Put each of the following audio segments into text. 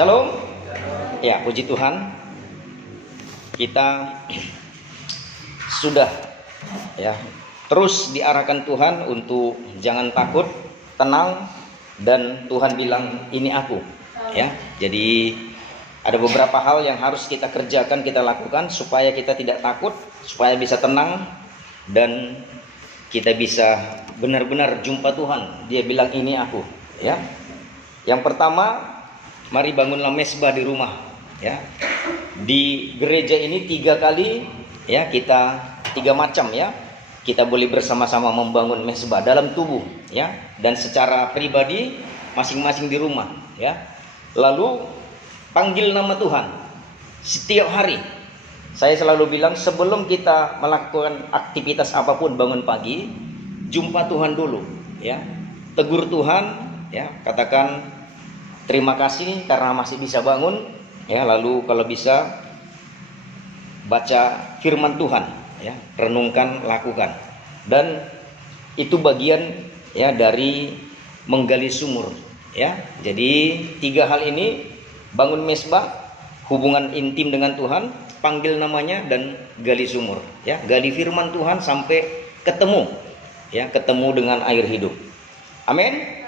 Shalom. Ya, puji Tuhan. Kita sudah ya terus diarahkan Tuhan untuk jangan takut, tenang, dan Tuhan bilang ini aku. Ya. Jadi ada beberapa hal yang harus kita kerjakan, kita lakukan supaya kita tidak takut, supaya bisa tenang dan kita bisa benar-benar jumpa Tuhan. Dia bilang ini aku, ya. Yang pertama, mari bangunlah mesbah di rumah, ya. Di gereja ini 3 kali, ya, kita 3 macam, ya. Kita boleh bersama-sama membangun mesbah dalam tubuh, ya, dan secara pribadi masing-masing di rumah, ya. Lalu panggil nama Tuhan setiap hari. Saya selalu bilang sebelum kita melakukan aktivitas apapun, bangun pagi, jumpa Tuhan dulu, ya. Tegur Tuhan, ya, katakan terima kasih karena masih bisa bangun, ya. Lalu kalau bisa baca firman Tuhan, ya, renungkan, lakukan. Dan itu bagian, ya, dari menggali sumur, ya. Jadi 3 hal ini, bangun mesbah, hubungan intim dengan Tuhan, panggil namanya, dan gali sumur, ya. Gali firman Tuhan sampai ketemu, ya, ketemu dengan air hidup. Amin.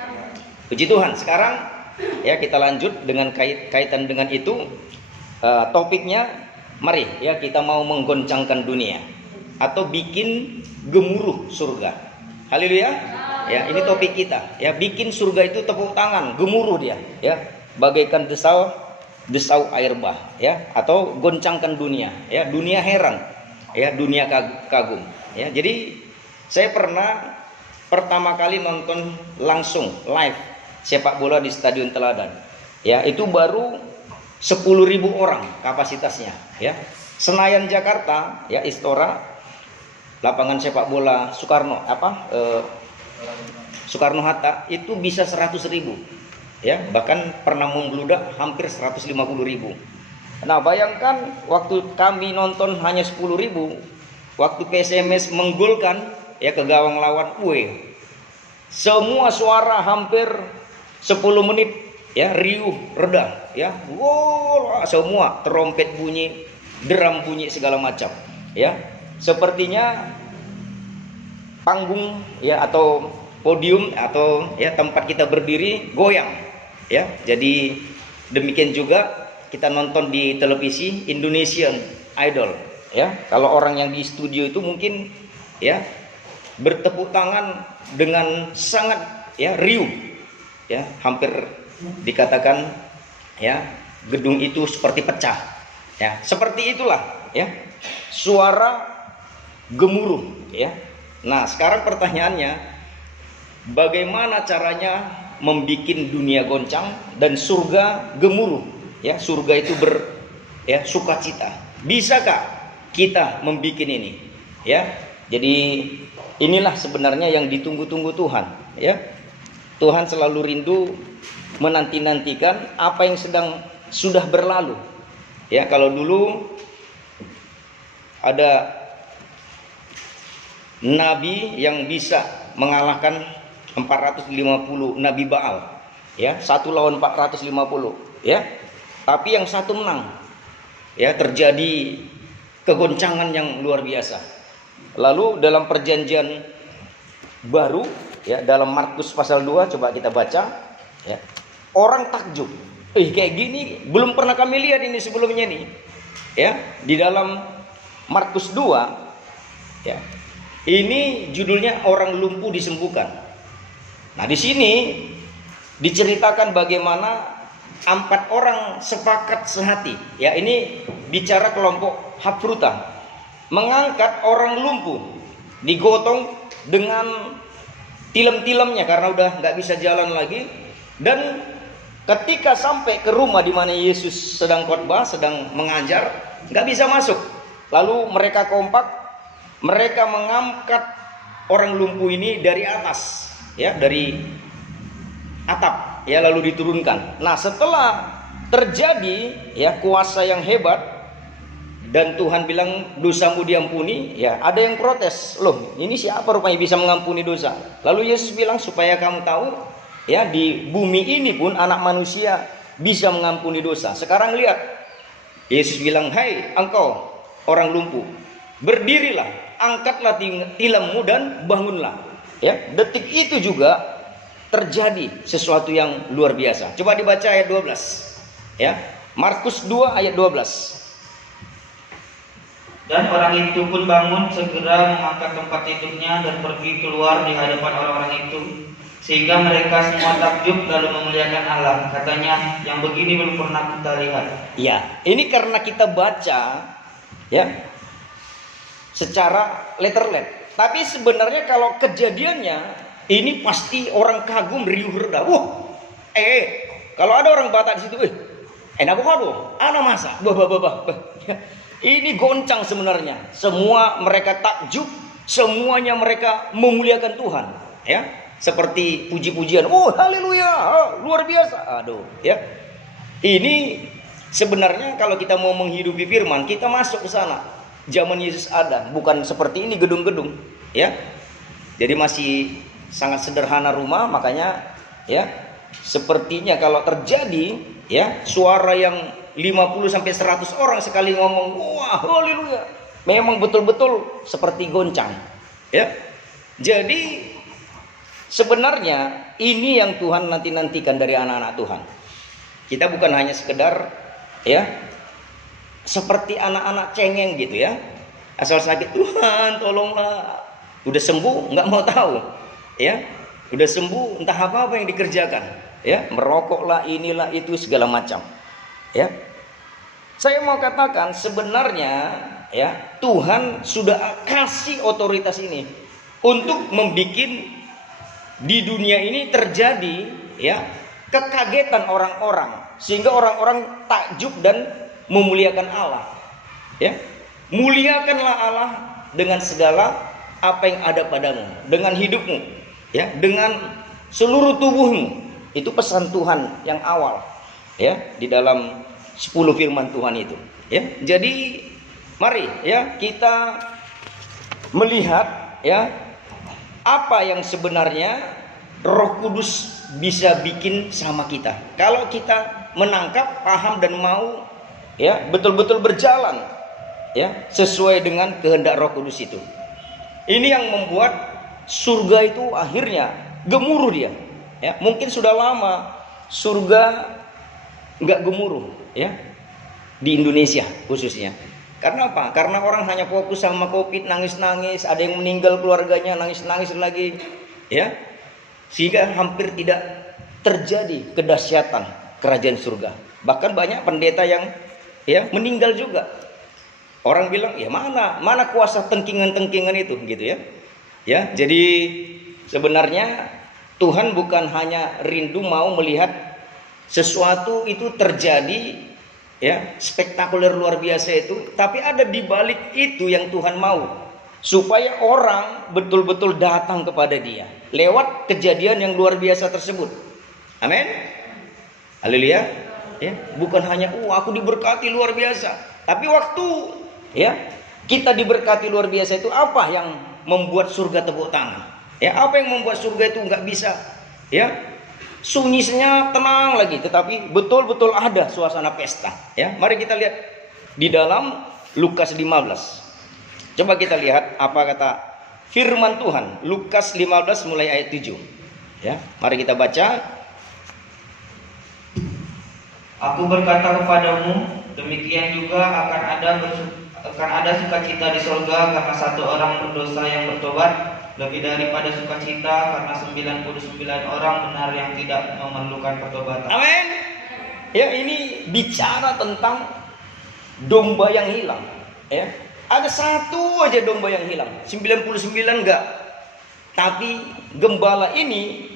Puji Tuhan. Sekarang, ya, kita lanjut dengan kaitan dengan itu. Topiknya, mari, ya, kita mau menggoncangkan dunia atau bikin gemuruh surga. Haleluya. Ya, ini topik kita, ya. Bikin surga itu tepuk tangan, gemuruh dia, ya, bagaikan desau air bah, ya, atau goncangkan dunia, ya. Dunia heran, ya, dunia kagum, ya. Jadi saya pernah pertama kali nonton langsung live sepak bola di Stadion Teladan, ya. Itu baru 10.000 orang kapasitasnya, ya. Senayan Jakarta, ya, Istora, lapangan sepak bola Soekarno Hatta itu bisa 100.000, ya. Bahkan pernah membludak hampir 150.000. Nah, bayangkan waktu kami nonton hanya 10.000, waktu PSMS menggolkan, ya, ke gawang lawan, semua suara hampir 10 menit, ya, riuh reda, ya. Wow, semua trompet bunyi, drum bunyi, segala macam, ya. Sepertinya panggung, ya, atau podium, atau, ya, tempat kita berdiri goyang, ya. Jadi demikian juga kita nonton di televisi Indonesian Idol, ya. Kalau orang yang di studio itu mungkin, ya, bertepuk tangan dengan sangat, ya, riuh, ya, hampir dikatakan, ya, gedung itu seperti pecah, ya. Seperti itulah, ya, suara gemuruh, ya. Nah, sekarang pertanyaannya, bagaimana caranya membikin dunia goncang dan surga gemuruh, ya. Surga itu sukacita. Bisakah kita membikin ini, ya? Jadi inilah sebenarnya yang ditunggu-tunggu Tuhan, ya. Tuhan selalu rindu menanti-nantikan apa yang sudah berlalu, ya. Kalau dulu ada nabi yang bisa mengalahkan 450 nabi Baal, ya, 1 lawan 450, ya. Tapi yang satu menang, ya. Terjadi kegoncangan yang luar biasa. Lalu dalam perjanjian baru, ya, dalam Markus pasal 2, coba kita baca, ya. Orang takjub, kayak gini belum pernah kami lihat ini sebelumnya nih, ya. Di dalam Markus 2, ya, ini judulnya orang lumpuh disembuhkan. Nah, di sini diceritakan bagaimana 4 orang sepakat sehati, ya. Ini bicara kelompok Hapruta, mengangkat orang lumpuh, digotong dengan tilem-tilemnya karena udah nggak bisa jalan lagi. Dan ketika sampai ke rumah di mana Yesus sedang khotbah, sedang mengajar, nggak bisa masuk. Lalu mereka kompak, mereka mengangkat orang lumpuh ini dari atas, ya, dari atap, ya, lalu diturunkan. Nah, setelah terjadi, ya, kuasa yang hebat dan Tuhan bilang dosamu diampuni, ya, ada yang protes, loh, ini siapa rupanya bisa mengampuni dosa? Lalu Yesus bilang supaya kamu tahu, ya, di bumi ini pun anak manusia bisa mengampuni dosa. Sekarang lihat, Yesus bilang, "Hai engkau orang lumpuh, berdirilah, angkatlah tilammu dan bangunlah." Ya, detik itu juga terjadi sesuatu yang luar biasa. Coba dibaca ayat 12. Ya, Markus 2 ayat 12. Dan orang itu pun bangun, segera mengangkat tempat tidurnya dan pergi keluar di hadapan orang-orang itu, sehingga mereka semua takjub lalu memuliakan Allah. Katanya, yang begini belum pernah kita lihat. Ya, ini karena kita baca ya secara letter-let. Tapi sebenarnya kalau kejadiannya ini pasti orang kagum riuh reda. Wah, kalau ada orang Batak di situ, enak bodoh, anak masa, bah. Ini goncang sebenarnya. Semua mereka takjub, semuanya mereka memuliakan Tuhan. Ya, seperti puji-pujian. Oh, haleluya, luar biasa. Aduh, ya. Ini sebenarnya kalau kita mau menghidupi firman, kita masuk ke sana. Zaman Yesus ada, bukan seperti ini gedung-gedung, ya. Jadi masih sangat sederhana rumah, makanya ya, sepertinya kalau terjadi ya suara yang 50 sampai 100 orang sekali ngomong, wah, haleluya. Memang betul-betul seperti goncang, ya. Jadi sebenarnya ini yang Tuhan nantikan dari anak-anak Tuhan. Kita bukan hanya sekedar ya seperti anak-anak cengeng gitu ya. Asal sakit, Tuhan tolonglah. Udah sembuh nggak mau tahu. Ya. Udah sembuh entah apa yang dikerjakan. Ya, merokoklah, inilah itu segala macam. Ya. Saya mau katakan sebenarnya ya Tuhan sudah kasih otoritas ini untuk membuat di dunia ini terjadi ya kekagetan orang-orang, sehingga orang-orang takjub dan memuliakan Allah. Ya, muliakanlah Allah dengan segala apa yang ada padamu, dengan hidupmu, ya, dengan seluruh tubuhmu. Itu pesan Tuhan yang awal, ya, di dalam 10 firman Tuhan itu. Ya, jadi mari ya kita melihat ya apa yang sebenarnya Roh Kudus bisa bikin sama kita. Kalau kita menangkap, paham dan mau ya betul-betul berjalan ya sesuai dengan kehendak Roh Kudus itu. Ini yang membuat surga itu akhirnya gemuruh dia. Ya, mungkin sudah lama surga nggak gemuruh ya di Indonesia khususnya. Karena apa? Karena orang hanya fokus sama COVID, nangis-nangis, ada yang meninggal keluarganya, nangis-nangis lagi ya. Sehingga hampir tidak terjadi kedahsyatan kerajaan surga. Bahkan banyak pendeta yang ya meninggal juga. Orang bilang, ya mana kuasa tengkingan-tengkingan itu gitu ya. Ya, jadi sebenarnya Tuhan bukan hanya rindu mau melihat sesuatu itu terjadi ya spektakuler luar biasa itu, tapi ada di balik itu yang Tuhan mau supaya orang betul-betul datang kepada Dia lewat kejadian yang luar biasa tersebut. Amin. Haleluya. Ya, bukan hanya aku diberkati luar biasa, tapi waktu ya kita diberkati luar biasa itu apa yang membuat surga tepuk tangan? Ya, apa yang membuat surga itu nggak bisa ya sunyi senyap tenang lagi, tetapi betul-betul ada suasana pesta. Ya, mari kita lihat di dalam Lukas 15. Coba kita lihat apa kata firman Tuhan. Lukas 15 mulai ayat 7. Ya, mari kita baca. Aku berkata kepadamu, demikian juga akan ada sukacita di surga karena satu orang berdosa yang bertobat, lebih daripada sukacita karena 99 orang benar yang tidak memerlukan pertobatan. Amin. Ya, ini bicara tentang domba yang hilang. Ya, ada satu aja domba yang hilang, 99 enggak. Tapi gembala ini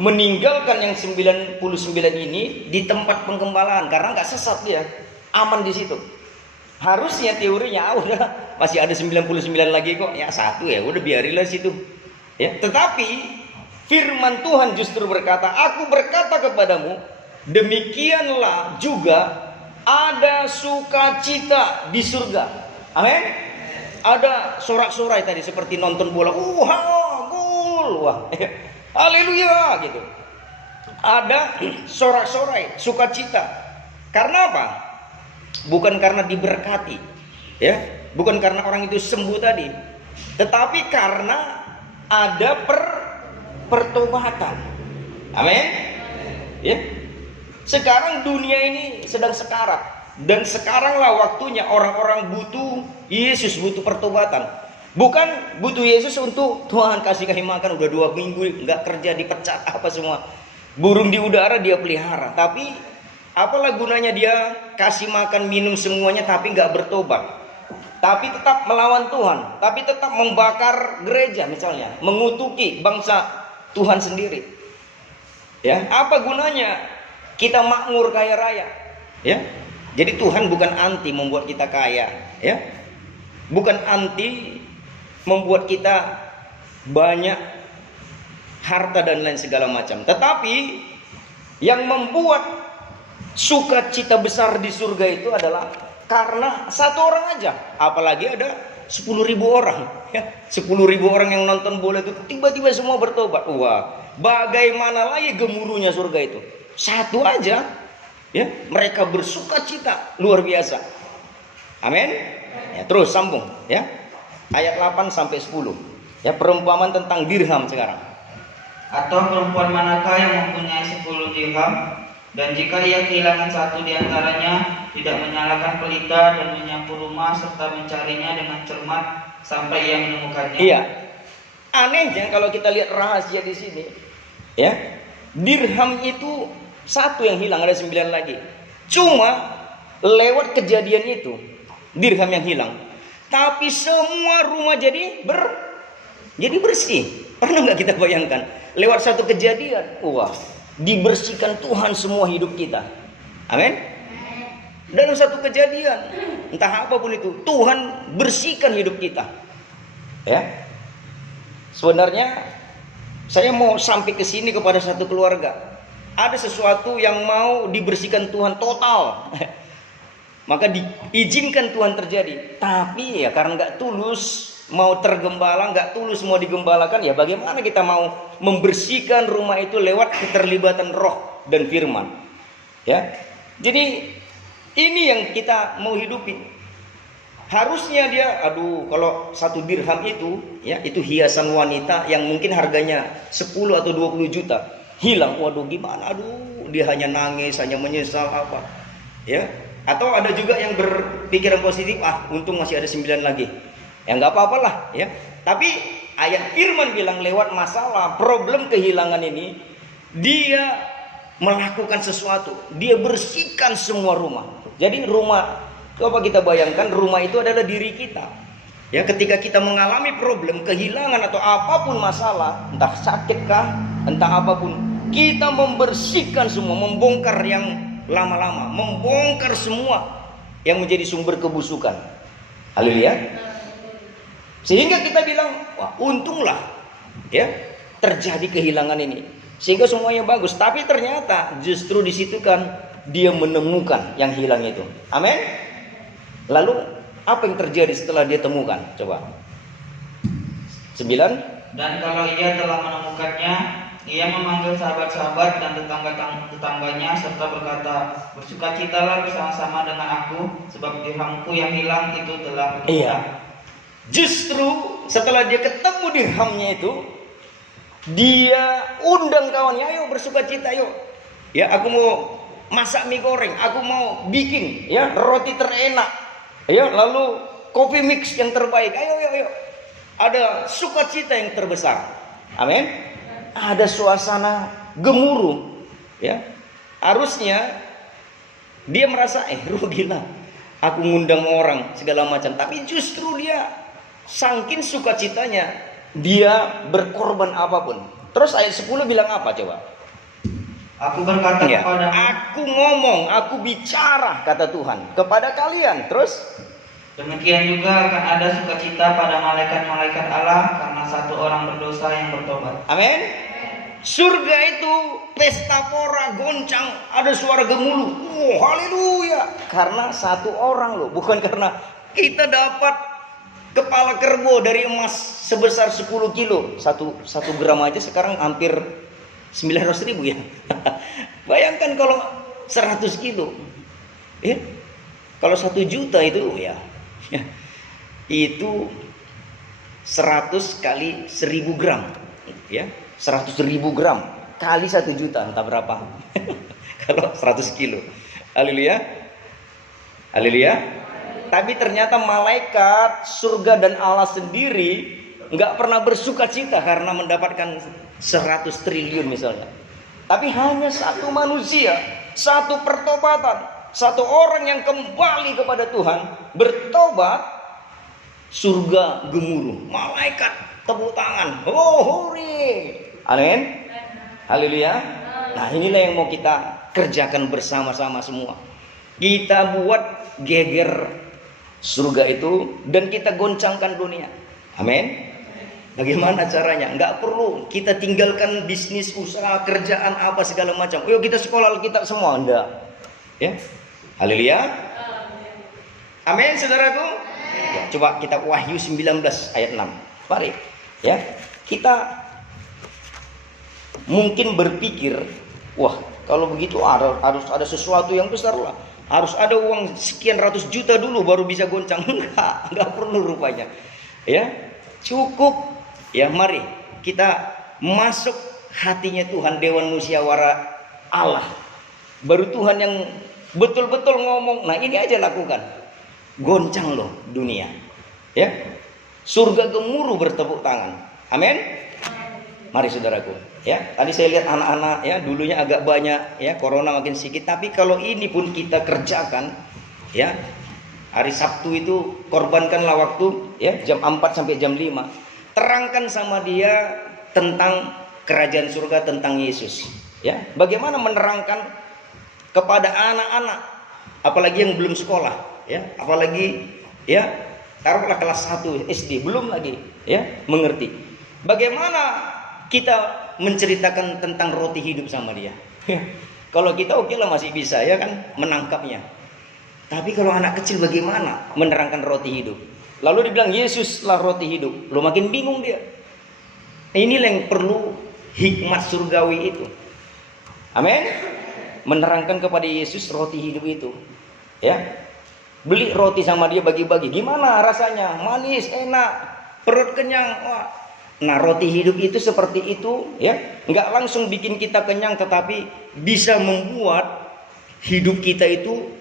meninggalkan yang 99 ini di tempat penggembalaan karena nggak sesat dia, aman di situ. Harusnya teorinya udah masih ada 99 lagi kok, ya satu ya udah biarilah situ. Ya, tetapi firman Tuhan justru berkata, aku berkata kepadamu, demikianlah juga ada sukacita di surga. Amin. Ada sorak-sorai tadi seperti nonton bola, gol, wah. Haleluya gitu. ada sorak-sorai, sukacita. Karena apa? Bukan karena diberkati, ya, bukan karena orang itu sembuh tadi, tetapi karena ada pertobatan. Amin. Ya. Sekarang dunia ini sedang sekarat, dan sekaranglah waktunya orang-orang butuh Yesus, butuh pertobatan. Bukan butuh Yesus untuk Tuhan kasih makan udah 2 minggu nggak kerja, dipecat apa semua. Burung di udara dia pelihara, tapi apalah gunanya dia kasih makan minum semuanya tapi nggak bertobat, tapi tetap melawan Tuhan, tapi tetap membakar gereja misalnya, mengutuki bangsa Tuhan sendiri. Ya, apa gunanya kita makmur kaya raya? Ya, jadi Tuhan bukan anti membuat kita kaya, ya, bukan anti membuat kita banyak harta dan lain segala macam, tetapi yang membuat sukacita besar di surga itu adalah karena satu orang aja, apalagi ada 10.000 orang, ya, 10.000 orang yang nonton bola itu tiba-tiba semua bertobat. Wah, bagaimana lagi gemuruhnya surga itu? Satu aja, ya, mereka bersukacita luar biasa. Amin. Ya, terus sambung, ya, ayat 8 sampai 10, ya, perumpamaan tentang dirham sekarang. Atau perempuan manakah yang mempunyai 10 dirham, dan jika ia kehilangan satu di antaranya, tidak menyalakan pelita dan menyapu rumah serta mencarinya dengan cermat sampai ia menemukannya? Iya. Anehnya kalau kita lihat rahasia di sini, ya, dirham itu satu yang hilang, ada 9 lagi. Cuma lewat kejadian itu dirham yang hilang, tapi semua rumah jadi bersih. Pernah nggak kita bayangkan lewat satu kejadian, wah, dibersihkan Tuhan semua hidup kita. Amin. Dalam satu kejadian, entah apapun itu, Tuhan bersihkan hidup kita. Ya. Sebenarnya saya mau sampai ke sini kepada satu keluarga. Ada sesuatu yang mau dibersihkan Tuhan total. Maka diizinkan Tuhan terjadi. Tapi ya karena nggak tulus mau tergembala, nggak tulus mau digembalakan, ya bagaimana kita mau membersihkan rumah itu lewat keterlibatan roh dan firman. Ya. Jadi ini yang kita mau hidupi. Harusnya dia, kalau 1 dirham itu, ya, itu hiasan wanita yang mungkin harganya 10 atau 20 juta. Hilang, waduh gimana, dia hanya nangis, hanya menyesal apa. Ya. Atau ada juga yang berpikiran positif, untung masih ada 9 lagi. Ya nggak apa-apalah, ya. Tapi ayat firman bilang lewat masalah, problem kehilangan ini, dia melakukan sesuatu, dia bersihkan semua rumah. Jadi rumah, coba kita bayangkan, rumah itu adalah diri kita. Ya, ketika kita mengalami problem, kehilangan atau apapun masalah, entah sakitkah, entah apapun, kita membersihkan semua, membongkar yang lama-lama, membongkar semua yang menjadi sumber kebusukan. Haleluya. Sehingga kita bilang, wah untunglah, ya, terjadi kehilangan ini, sehingga semuanya bagus. Tapi ternyata justru di situ kan dia menemukan yang hilang itu. Amin. Lalu apa yang terjadi setelah dia temukan? Coba 9. Dan kalau ia telah menemukannya, ia memanggil sahabat-sahabat dan tetangganya serta berkata, bersukacitalah bersama-sama dengan aku, sebab dirhamku yang hilang itu telah ditemukan. Iya. Justru setelah dia ketemu dirhamnya itu, dia undang kawannya, ayo bersukacita, yuk. Ya, aku mau masak mie goreng, aku mau bikin, ya, roti terenak, ya, lalu kopi mix yang terbaik. Ayo. Ada sukacita yang terbesar. Amin. Ada suasana gemuruh, ya. Harusnya dia merasa, gila, aku ngundang orang segala macam, tapi justru dia sangkin sukacitanya, dia berkorban apapun. Terus ayat 10 bilang apa coba? Aku berkata Ya, kepadamu, aku ngomong, aku bicara, kata Tuhan, kepada kalian. Terus demikian juga akan ada sukacita pada malaikat-malaikat Allah karena satu orang berdosa yang bertobat. amin. Surga itu pesta pora, goncang, ada suara gemuruh. Haleluya. Karena satu orang loh, bukan karena kita dapat kepala kerbau dari emas sebesar 10 kilo. Satu gram aja sekarang hampir 900.000 ya. Bayangkan kalau 100 kilo. Ya. Kalau 1 juta itu ya. Itu 100 kali 1000 gram. Ya. 100.000 gram kali 1 juta, entah berapa. Kalau 100 kilo. Haleluya. Haleluya. Tapi ternyata malaikat surga dan Allah sendiri nggak pernah bersuka cita karena mendapatkan 100 triliun misalnya. Tapi hanya satu manusia, satu pertobatan, satu orang yang kembali kepada Tuhan, bertobat, surga gemuruh, malaikat tepuk tangan, oh hore, amin, haleluya. Nah inilah yang mau kita kerjakan bersama-sama semua. Kita buat geger surga itu dan kita goncangkan dunia. Amin. Bagaimana caranya? Enggak perlu kita tinggalkan bisnis, usaha, kerjaan apa segala macam. Yuk kita sekolah kita semua, enggak. Ya. Haleluya. Amin, saudaraku. Ya, coba kita Wahyu 19 ayat 6. Mari. Ya. Kita mungkin berpikir, wah, kalau begitu harus ada sesuatu yang besar lah. Harus ada uang sekian ratus juta dulu baru bisa goncang. Enggak perlu rupanya. Ya, cukup. Ya, mari kita masuk hatinya Tuhan, Dewan Musyawarah Allah. Baru Tuhan yang betul-betul ngomong. Nah, ini aja lakukan. Goncang loh dunia. Ya. Surga gemuruh bertepuk tangan. Amin. Mari saudaraku. Ya, tadi saya lihat anak-anak ya, dulunya agak banyak ya, corona makin sedikit, tapi kalau ini pun kita kerjakan ya. Hari Sabtu itu korbankanlah waktu ya, jam 4 sampai jam 5. Terangkan sama dia tentang kerajaan surga, tentang Yesus. Ya, bagaimana menerangkan kepada anak-anak, apalagi yang belum sekolah, ya, apalagi ya, taruhlah kelas 1 SD, belum lagi ya mengerti. Bagaimana kita menceritakan tentang roti hidup sama dia? Kalau kita oke lah masih bisa ya kan menangkapnya. Tapi kalau anak kecil bagaimana menerangkan roti hidup? Lalu dibilang Yesuslah roti hidup. Lo makin bingung dia. Inilah yang perlu hikmat surgawi itu. Amin. Menerangkan kepada Yesus roti hidup itu. Ya. Beli roti sama dia, bagi-bagi. Gimana rasanya? Manis, enak, perut kenyang. Wah. Nah, roti hidup itu seperti itu, ya. Enggak langsung bikin kita kenyang, tetapi bisa membuat hidup kita itu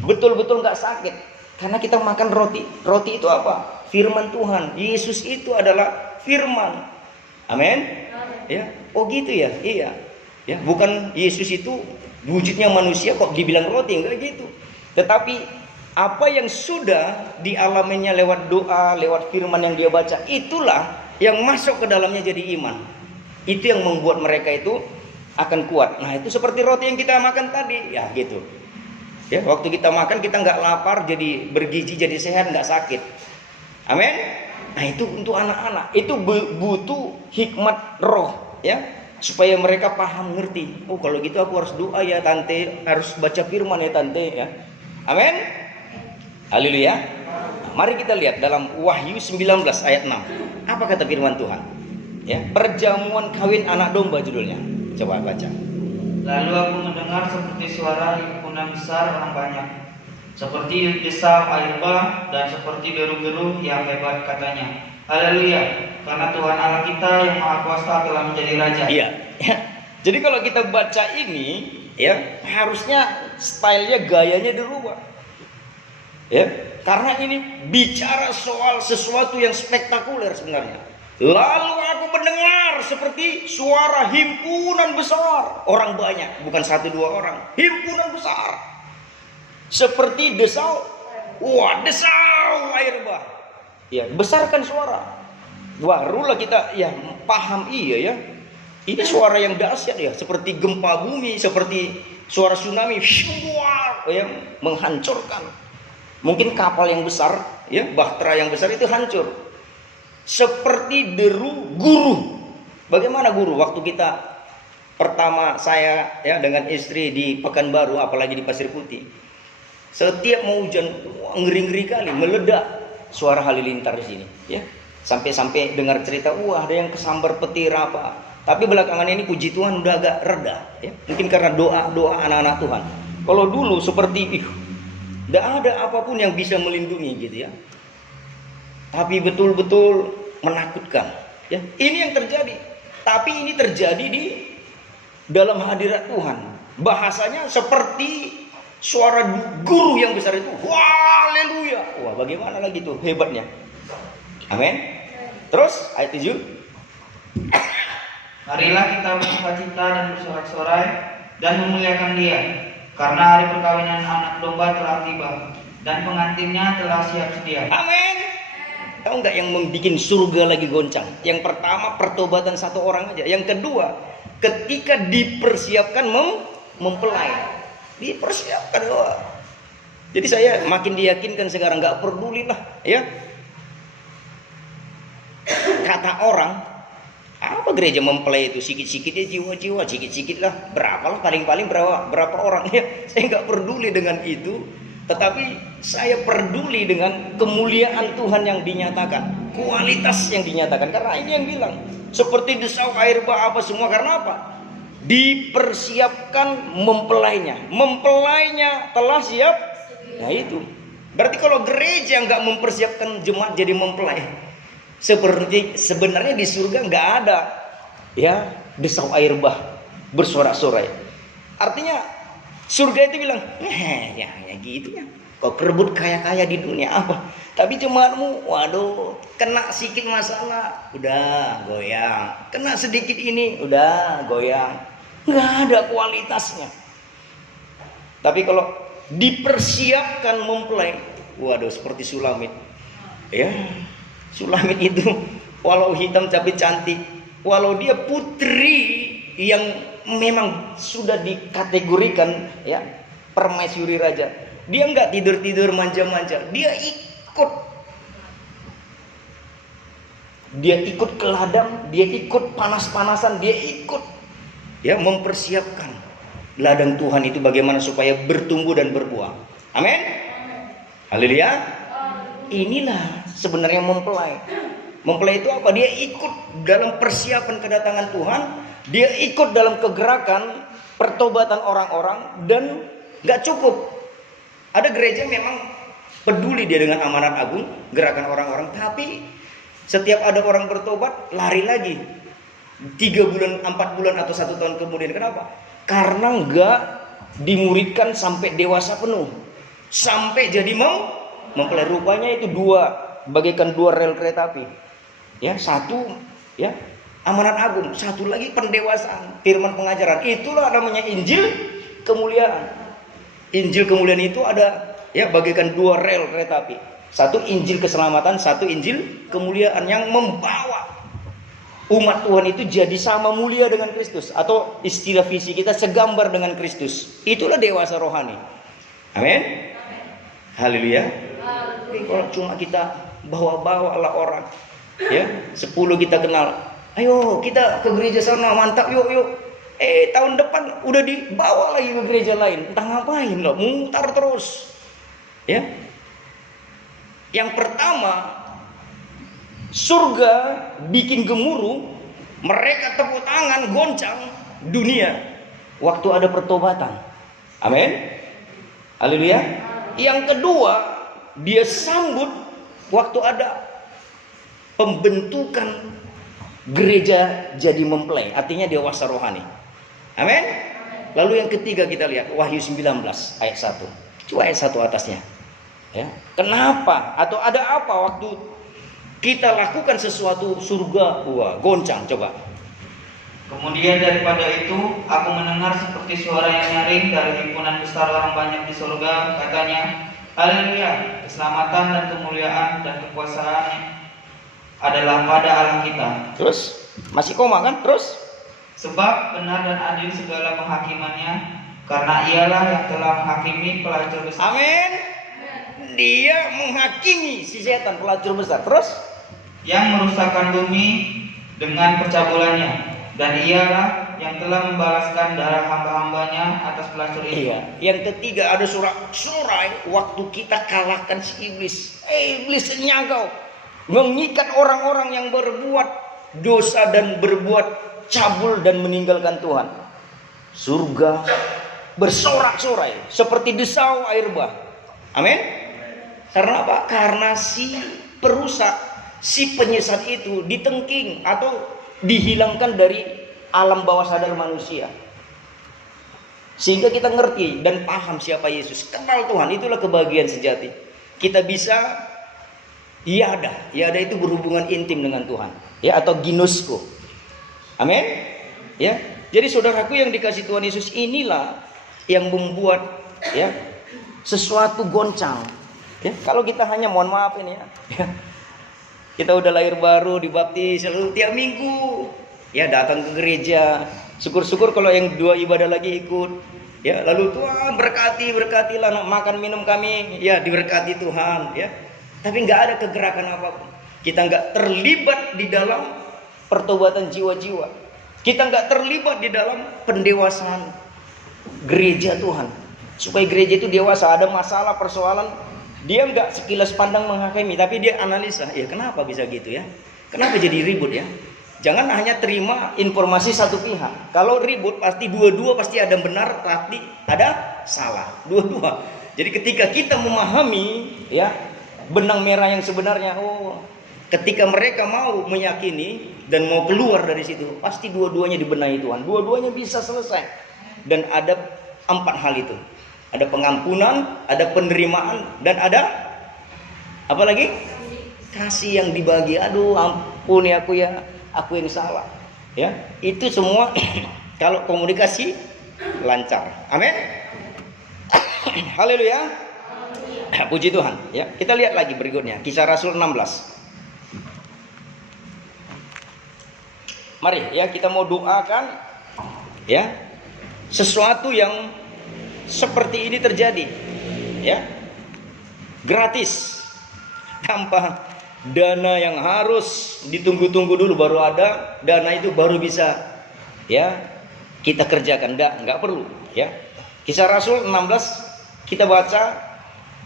betul-betul enggak sakit. Karena kita makan roti. Roti itu apa? Firman Tuhan. Yesus itu adalah firman. Amin. Ya. Oh gitu ya. Iya. Ya, bukan Yesus itu wujudnya manusia kok dibilang roti, enggak gitu. Tetapi apa yang sudah dialaminya lewat doa, lewat firman yang dia baca, itulah yang masuk ke dalamnya jadi iman. Itu yang membuat mereka itu akan kuat. Nah, itu seperti roti yang kita makan tadi. Ya, gitu. Ya, waktu kita makan kita nggak lapar, jadi bergizi, jadi sehat, nggak sakit. Amin. Nah, itu untuk anak-anak. Itu butuh hikmat roh, ya, supaya mereka paham, ngerti. Oh, kalau gitu aku harus doa ya tante, harus baca firman ya tante, ya. Amin. Haleluya. Nah, mari kita lihat dalam Wahyu 19 ayat 6. Apa kata firman Tuhan? Ya, perjamuan kawin anak domba judulnya. Coba baca. Lalu aku mendengar seperti suara himpunan besar orang banyak, seperti desau air bah dan seperti deru-deru yang hebat, katanya, haleluya, karena Tuhan Allah kita yang maha kuasa telah menjadi raja. Iya. Jadi kalau kita baca ini, ya, harusnya stylenya, gayanya dirubah. Ya, karena ini bicara soal sesuatu yang spektakuler sebenarnya. Lalu aku mendengar seperti suara himpunan besar, orang banyak, bukan 1-2 orang, himpunan besar, seperti desau, wah, desau air bah. Ya, besarkan suara. Barulah kita ya paham, iya ya, ini suara yang dahsyat ya, seperti gempa bumi, seperti suara tsunami, yang menghancurkan. Mungkin kapal yang besar, ya, bahtera yang besar itu hancur. Seperti deru guru. Bagaimana guru? Waktu kita pertama saya ya dengan istri di Pekanbaru, apalagi di Pasir Putih, setiap mau hujan, ngeri-ngeri kali, meledak suara halilintar di sini, ya. Sampai-sampai dengar cerita, wah ada yang kesambar petir apa. Tapi belakangan ini puji Tuhan udah agak reda, ya. Mungkin karena doa anak-anak Tuhan. Kalau dulu seperti tidak ada apapun yang bisa melindungi gitu ya. Tapi betul-betul menakutkan, ya. Ini yang terjadi. Tapi ini terjadi di dalam hadirat Tuhan. Bahasanya seperti suara guru yang besar itu. Haleluya. Wah, bagaimana lagi tuh hebatnya. Amin. Terus ayat 7. Marilah kita bersukacita dan bersorak-sorai dan memuliakan Dia, karena hari perkawinan anak domba telah tiba dan pengantinnya telah siap sedia. Amin. Tahu nggak yang membuat surga lagi goncang? Yang pertama pertobatan satu orang aja. Yang kedua, ketika dipersiapkan mempelai, dipersiapkan doa. Jadi saya makin diyakinkan sekarang, nggak peduli lah, ya. Kata orang, apa gereja mempelai itu sikit-sikitnya jiwa-jiwa, sikit-sikit lah, berapalah paling-paling berapa orang ya. Saya nggak peduli dengan itu, tetapi saya peduli dengan kemuliaan Tuhan yang dinyatakan, kualitas yang dinyatakan. Karena ini yang bilang, seperti desau air bah apa semua, karena apa? Dipersiapkan mempelainya telah siap. Nah itu, berarti kalau gereja nggak mempersiapkan jemaat jadi mempelai, seperti sebenarnya di surga nggak ada ya desau air bah bersorak-sorai. Artinya surga itu bilang, ya gitu ya. Kau perebut kaya-kaya di dunia apa? Tapi jemaatmu, waduh, kena sedikit masalah, udah goyang. Kena sedikit ini, udah goyang. Nggak ada kualitasnya. Tapi kalau dipersiapkan mempelai, waduh, seperti Sulamit, ya. Sulamit itu walau hitam tapi cantik, walau dia putri yang memang sudah dikategorikan ya permaisuri raja, dia nggak tidur manja-manja, dia ikut ke ladang, dia ikut panas-panasan, dia ikut ya mempersiapkan ladang Tuhan itu bagaimana supaya bertumbuh dan berbuah. Amin. Haleluya. Inilah sebenarnya mempelai. Mempelai itu apa? Dia ikut dalam persiapan kedatangan Tuhan. Dia ikut dalam kegerakan pertobatan orang-orang. Dan gak cukup. Ada gereja memang peduli dia dengan amanat agung, gerakan orang-orang. Tapi setiap ada orang bertobat, lari lagi 3 bulan, 4 bulan atau 1 tahun kemudian. Kenapa? Karena gak dimuridkan sampai dewasa penuh, sampai jadi mempelai. Rupanya itu bagaikan 2 rel kereta api. Ya, satu ya amanat agung, satu lagi pendewasaan, firman pengajaran. Itulah namanya Injil kemuliaan. Injil kemuliaan itu ada ya bagaikan 2 rel kereta api. Satu Injil keselamatan, satu Injil kemuliaan yang membawa umat Tuhan itu jadi sama mulia dengan Kristus, atau istilah visi kita segambar dengan Kristus. Itulah dewasa rohani. Amin. Haleluya. Kalau cuma kita bawa-bawa lah orang, ya 10 kita kenal, ayo kita ke gereja sana, mantap, yuk. Tahun depan udah dibawa lagi ke gereja lain, entah ngapain loh, mutar terus. Ya. Yang pertama, surga bikin gemuruh, mereka tepuk tangan, goncang dunia waktu ada pertobatan. Amin. Haleluya. Yang kedua, dia sambut waktu ada pembentukan gereja jadi mempelai, artinya dewasa rohani. Amin. Lalu yang ketiga kita lihat Wahyu 19 ayat 1. Coba ayat 1 atasnya. Ya. Kenapa? Atau ada apa waktu kita lakukan sesuatu surga goncang? Coba. Kemudian daripada itu aku mendengar seperti suara yang nyaring dari himpunan besar orang banyak di surga, katanya, haleluya, keselamatan dan kemuliaan dan kekuasaan adalah pada Allah kita. Terus masih koma kan? Terus sebab benar dan adil segala penghakimannya, karena ialah yang telah menghakimi pelacur besar. Amin. Dia menghakimi si setan pelacur besar. Terus yang merusakkan bumi dengan percabulannya, dan ialah yang telah membalaskan darah hamba-hambanya atas pelacur itu. Iya. Yang ketiga ada sorak-sorai waktu kita kalahkan si iblis. Iblis nyagau, mengikat orang-orang yang berbuat dosa dan berbuat bercabul dan meninggalkan Tuhan, surga bersorak-sorai seperti desau air bah. Amin. Karena apa? Karena si perusak, si penyesat itu ditengking atau dihilangkan dari alam bawah sadar manusia. Sehingga kita ngerti dan paham siapa Yesus, kenal Tuhan, itulah kebahagiaan sejati. Kita bisa yada itu berhubungan intim dengan Tuhan, ya, atau ginosko. Amin. Ya. Jadi saudaraku yang dikasih Tuhan Yesus, inilah yang membuat ya sesuatu goncang. Ya, kalau kita hanya, mohon maaf ini ya, kita udah lahir baru, dibaptis, lalu tiap minggu ya datang ke gereja. Syukur-syukur kalau yang 2 ibadah lagi ikut. Ya, lalu Tuhan berkatilah makan minum kami, ya diberkati Tuhan, ya. Tapi nggak ada kegerakan apapun. Kita nggak terlibat di dalam pertobatan jiwa-jiwa. Kita nggak terlibat di dalam pendewasaan gereja Tuhan. Supaya gereja itu dewasa, ada masalah, persoalan, dia nggak sekilas pandang menghakimi, tapi dia analisa. Ya kenapa bisa gitu ya? Kenapa jadi ribut ya? Jangan hanya terima informasi satu pihak. Kalau ribut pasti dua-dua pasti ada benar, pasti ada salah. Dua-dua. Jadi ketika kita memahami ya benang merah yang sebenarnya, oh, ketika mereka mau meyakini dan mau keluar dari situ, pasti dua-duanya dibenahi Tuhan. Dua-duanya bisa selesai. Dan ada 4 hal itu. Ada pengampunan, ada penerimaan, dan ada apa lagi? Kasih yang dibagi. Aduh, ampuni aku ya, aku yang salah. Ya, itu semua kalau komunikasi lancar. Amin. Haleluya. Puji Tuhan. Ya, kita lihat lagi berikutnya, Kisah Rasul 16. Mari ya kita mau doakan ya sesuatu yang seperti ini terjadi ya, gratis, tanpa dana yang harus ditunggu-tunggu dulu baru ada dana itu baru bisa ya kita kerjakan. Enggak perlu ya. Kisah Rasul 16 kita baca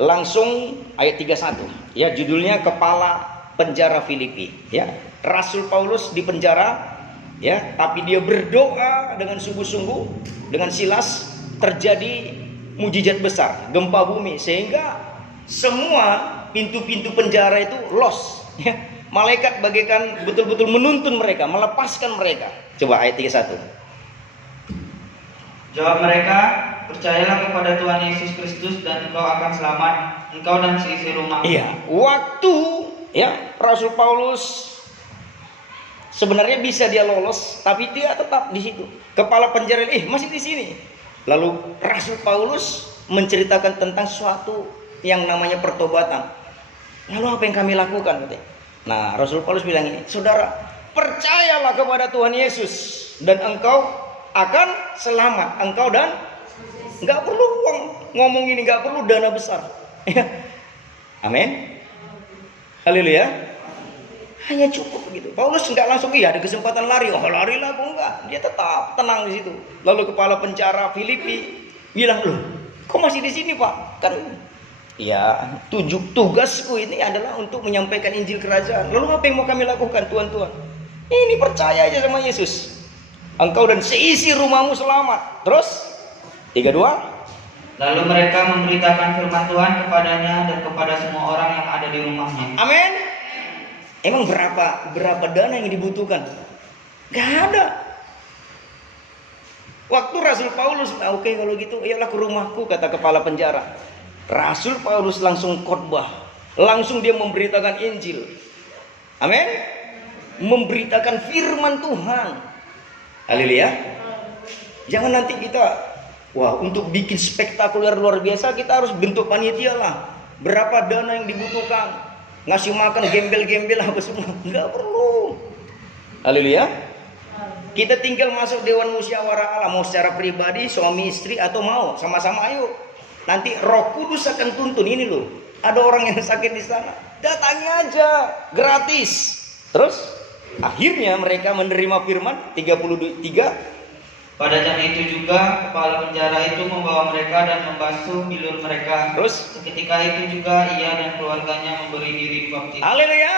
langsung ayat 31 ya, judulnya Kepala Penjara Filipi ya. Rasul Paulus di penjara ya, tapi dia berdoa dengan sungguh-sungguh dengan Silas. Terjadi mujizat besar, gempa bumi, sehingga semua pintu-pintu penjara itu los ya. Malaikat bagaikan betul-betul menuntun mereka, melepaskan mereka. Coba ayat 31. Jawab mereka, percayalah kepada Tuhan Yesus Kristus dan engkau akan selamat, engkau dan seisi rumah. Iya, waktu ya Rasul Paulus sebenarnya bisa dia lolos, tapi dia tetap di situ. Kepala penjara masih di sini. Lalu Rasul Paulus menceritakan tentang suatu yang namanya pertobatan. Lalu apa yang kami lakukan? Nah, Rasul Paulus bilang ini, saudara, percayalah kepada Tuhan Yesus dan engkau akan selamat. Engkau dan nggak perlu uang, ngomong ini nggak perlu dana besar. Amin. Haleluya. Hanya cukup begitu. Paulus nggak langsung ada kesempatan lari, lari lah, enggak. Dia tetap tenang di situ. Lalu kepala penjara Filipi bilang, loh, kok masih di sini Pak? Kan ya tugasku ini adalah untuk menyampaikan Injil Kerajaan. Lalu apa yang mau kami lakukan Tuhan? Ini percaya aja sama Yesus. Engkau dan seisi rumahmu selamat. Terus 32. Lalu mereka memberitakan firman Tuhan kepadanya dan kepada semua orang yang ada di rumahnya. Amin. Emang berapa dana yang dibutuhkan? Gak ada. Waktu Rasul Paulus, oke kalau gitu, ayolah ke rumahku, kata kepala penjara. Rasul Paulus langsung khotbah, langsung dia memberitakan Injil. Amin. Memberitakan firman Tuhan. Haleluya. Jangan nanti kita, wah, untuk bikin spektakuler luar biasa kita harus bentuk panitia lah. Berapa dana yang dibutuhkan? Ngasih makan gembel-gembel apa semua, nggak perlu. Haleluya. Kita tinggal masuk dewan musyawarah Allah, mau secara pribadi, suami istri, atau mau sama-sama, ayo. Nanti Roh Kudus akan tuntun. Ini loh, ada orang yang sakit di sana, datangi aja, gratis. Terus akhirnya mereka menerima firman 33. Pada jam itu juga kepala penjara itu membawa mereka dan membasuh bilur mereka. Terus seketika itu juga ia dan keluarganya memberi diri dibaptis. haleluya.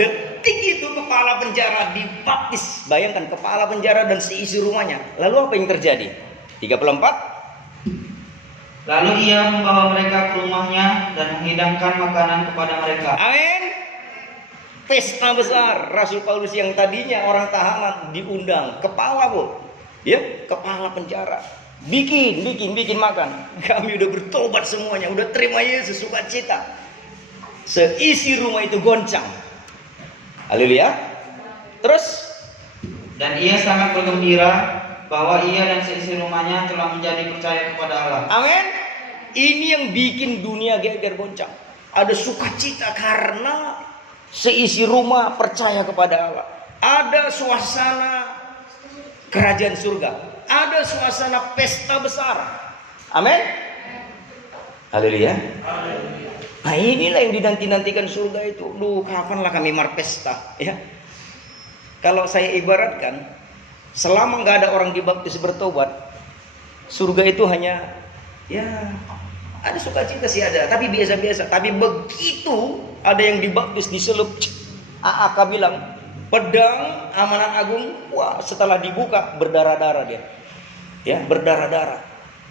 Detik itu kepala penjara dibaptis bayangkan kepala penjara dan seisi rumahnya. Lalu apa yang terjadi? 34. Lalu ia membawa mereka ke rumahnya dan menghidangkan makanan kepada mereka. Amin. Pesta besar. Rasul Paulus yang tadinya orang tahanan diundang. Kepala, Bu. Ya, kepala penjara. Bikin makan. Kami udah bertobat semuanya, udah terima Yesus, sukacita. Seisi rumah itu goncang. Haleluya. Terus, Dan ia sangat bergembira bahwa ia dan seisi rumahnya telah menjadi percaya kepada Allah. amin. Ini yang bikin dunia geger goncang. Ada sukacita karena seisi rumah percaya kepada Allah. Ada suasana kerajaan surga. Ada suasana pesta besar. Amin. Haleluya. Nah, inilah yang dinanti-nantikan surga itu. Duh, kapanlah kami marpesta, ya. Kalau saya ibaratkan, selama nggak ada orang dibaptis bertobat, surga itu hanya, ya, ada sukacita sih ada, tapi biasa-biasa. Tapi begitu ada yang dibaptis diselup, AAK bilang, pedang amanat agung, wah, setelah dibuka berdarah-darah dia, ya, berdarah-darah.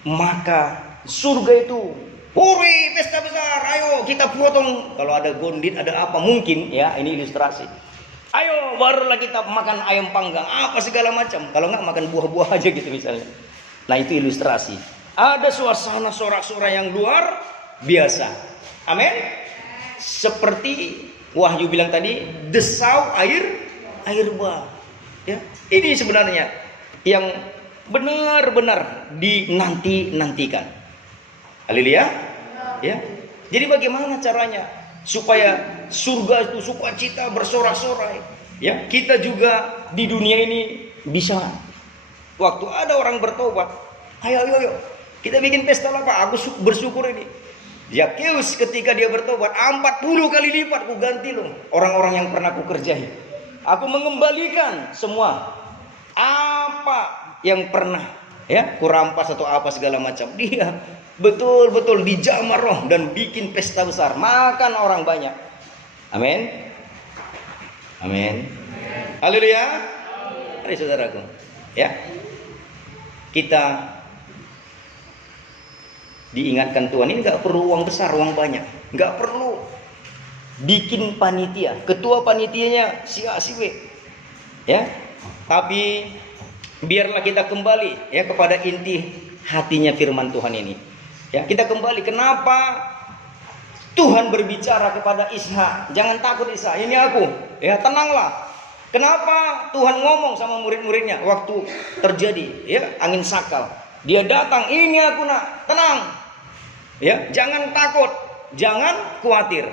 Maka surga itu, hore, pesta besar, ayo kita potong. Kalau ada gondit, ada apa, mungkin, ya, ini ilustrasi. Ayo barulah kita makan ayam panggang, apa segala macam. Kalau nggak makan buah-buah aja gitu misalnya. Nah, itu ilustrasi. Ada suasana sorak-sorai yang luar biasa. Amin. Seperti Wahyu bilang tadi, desau air bah. Ya, ini sebenarnya yang benar-benar dinanti-nantikan. Haleluya. Ya. Jadi bagaimana caranya supaya surga itu sukacita bersorak-sorai? Ya, kita juga di dunia ini bisa. Waktu ada orang bertobat, ayo kita bikin pesta lah Pak. Aku bersyukur ini. Zakheus ketika dia bertobat 40 kali lipat ku ganti loh orang-orang yang pernah ku kerjai. Aku mengembalikan semua apa yang pernah, ya, ku rampas atau apa segala macam. Dia betul-betul dijamah roh dan bikin pesta besar, makan orang banyak. Amin. Amin. Haleluya. Mari saudaraku, ya, kita diingatkan Tuhan ini nggak perlu uang besar, uang banyak, nggak perlu bikin panitia, ketua panitianya si A si B, ya, tapi biarlah kita kembali, ya, kepada inti hatinya firman Tuhan ini. Ya, kita kembali kenapa Tuhan berbicara kepada Ishak, jangan takut Ishak, ini aku, ya, tenanglah. Kenapa Tuhan ngomong sama murid-muridnya waktu terjadi, ya, angin sakal, dia datang, ini aku nak, tenang, ya, jangan takut, jangan khawatir.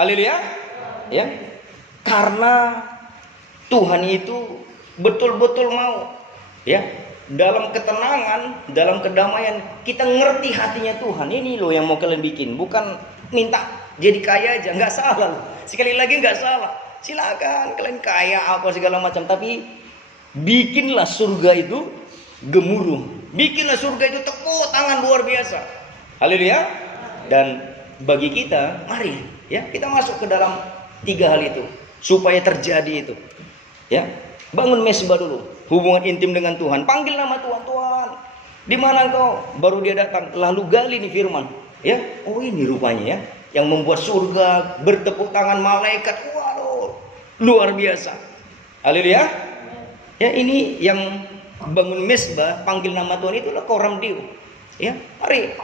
Haleluya. Ya, karena Tuhan itu betul-betul mau, ya, dalam ketenangan, dalam kedamaian, kita ngerti hatinya Tuhan. Ini loh yang mau kalian bikin, bukan minta jadi kaya aja, nggak salah loh. Sekali lagi nggak salah, silakan kalian kaya apa segala macam, tapi bikinlah surga itu gemuruh, bikinlah surga itu tepuk tangan luar biasa. Haleluya. Dan bagi kita, mari, ya, kita masuk ke dalam 3 hal itu supaya terjadi itu. Ya, bangun mesbah dulu, hubungan intim dengan Tuhan, panggil nama Tuhan. Tuhan, di mana engkau? Baru dia datang, lalu gali nih firman, ya, oh ini rupanya, ya, yang membuat surga bertepuk tangan malaikat, waduh, luar biasa. Haleluya. Ya, ini yang bangun mesbah, panggil nama Tuhan, itulah koram diu. Ya, mari,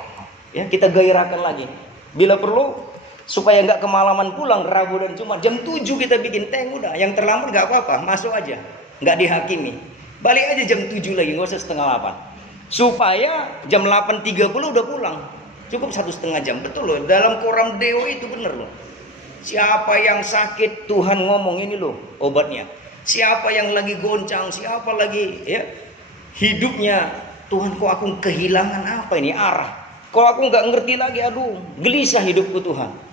ya, kita gairahkan lagi. Bila perlu supaya nggak kemalaman pulang Rabu dan Jumat, jam 7 kita bikin teng, udah, yang terlambat nggak apa-apa, masuk aja, nggak dihakimi, balik aja jam 7 lagi, nggak usah setengah 8, supaya jam 8.30 udah pulang, cukup 1,5 jam. Betul loh, dalam koram deo itu bener loh. Siapa yang sakit, Tuhan ngomong ini loh obatnya. Siapa yang lagi goncang, siapa lagi, ya, hidupnya, Tuhan kok aku kehilangan apa ini arah, kok aku nggak ngerti lagi, aduh, gelisah hidupku Tuhan.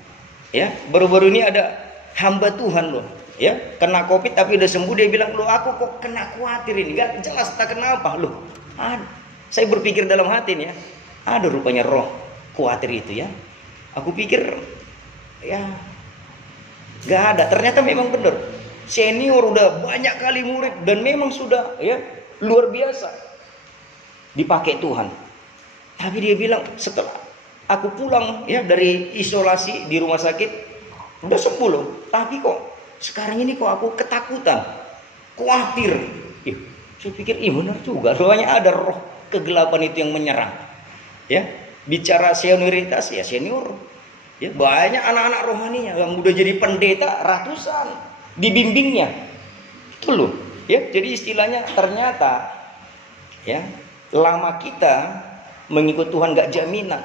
Ya, baru-baru ini ada hamba Tuhan loh, ya, kena COVID tapi udah sembuh, dia bilang, loh, aku kok kena khawatir ini, nggak jelas tak kenapa loh. Saya berpikir dalam hati nih, ya, ada rupanya roh khawatir itu, ya. Aku pikir, ya, nggak ada, ternyata memang benar. senior, udah banyak kali murid dan memang sudah ya luar biasa dipakai Tuhan. Tapi dia bilang, setelah aku pulang ya dari isolasi di rumah sakit, udah sembuh loh, tapi kok sekarang ini kok aku ketakutan, khawatir. Saya pikir benar juga, rupanya ada roh kegelapan itu yang menyerang. Ya, bicara senioritas ya senior. Ya, banyak anak-anak rohaninya yang udah jadi pendeta ratusan dibimbingnya. Itu loh. Ya, jadi istilahnya ternyata ya, lama kita mengikut Tuhan gak jaminan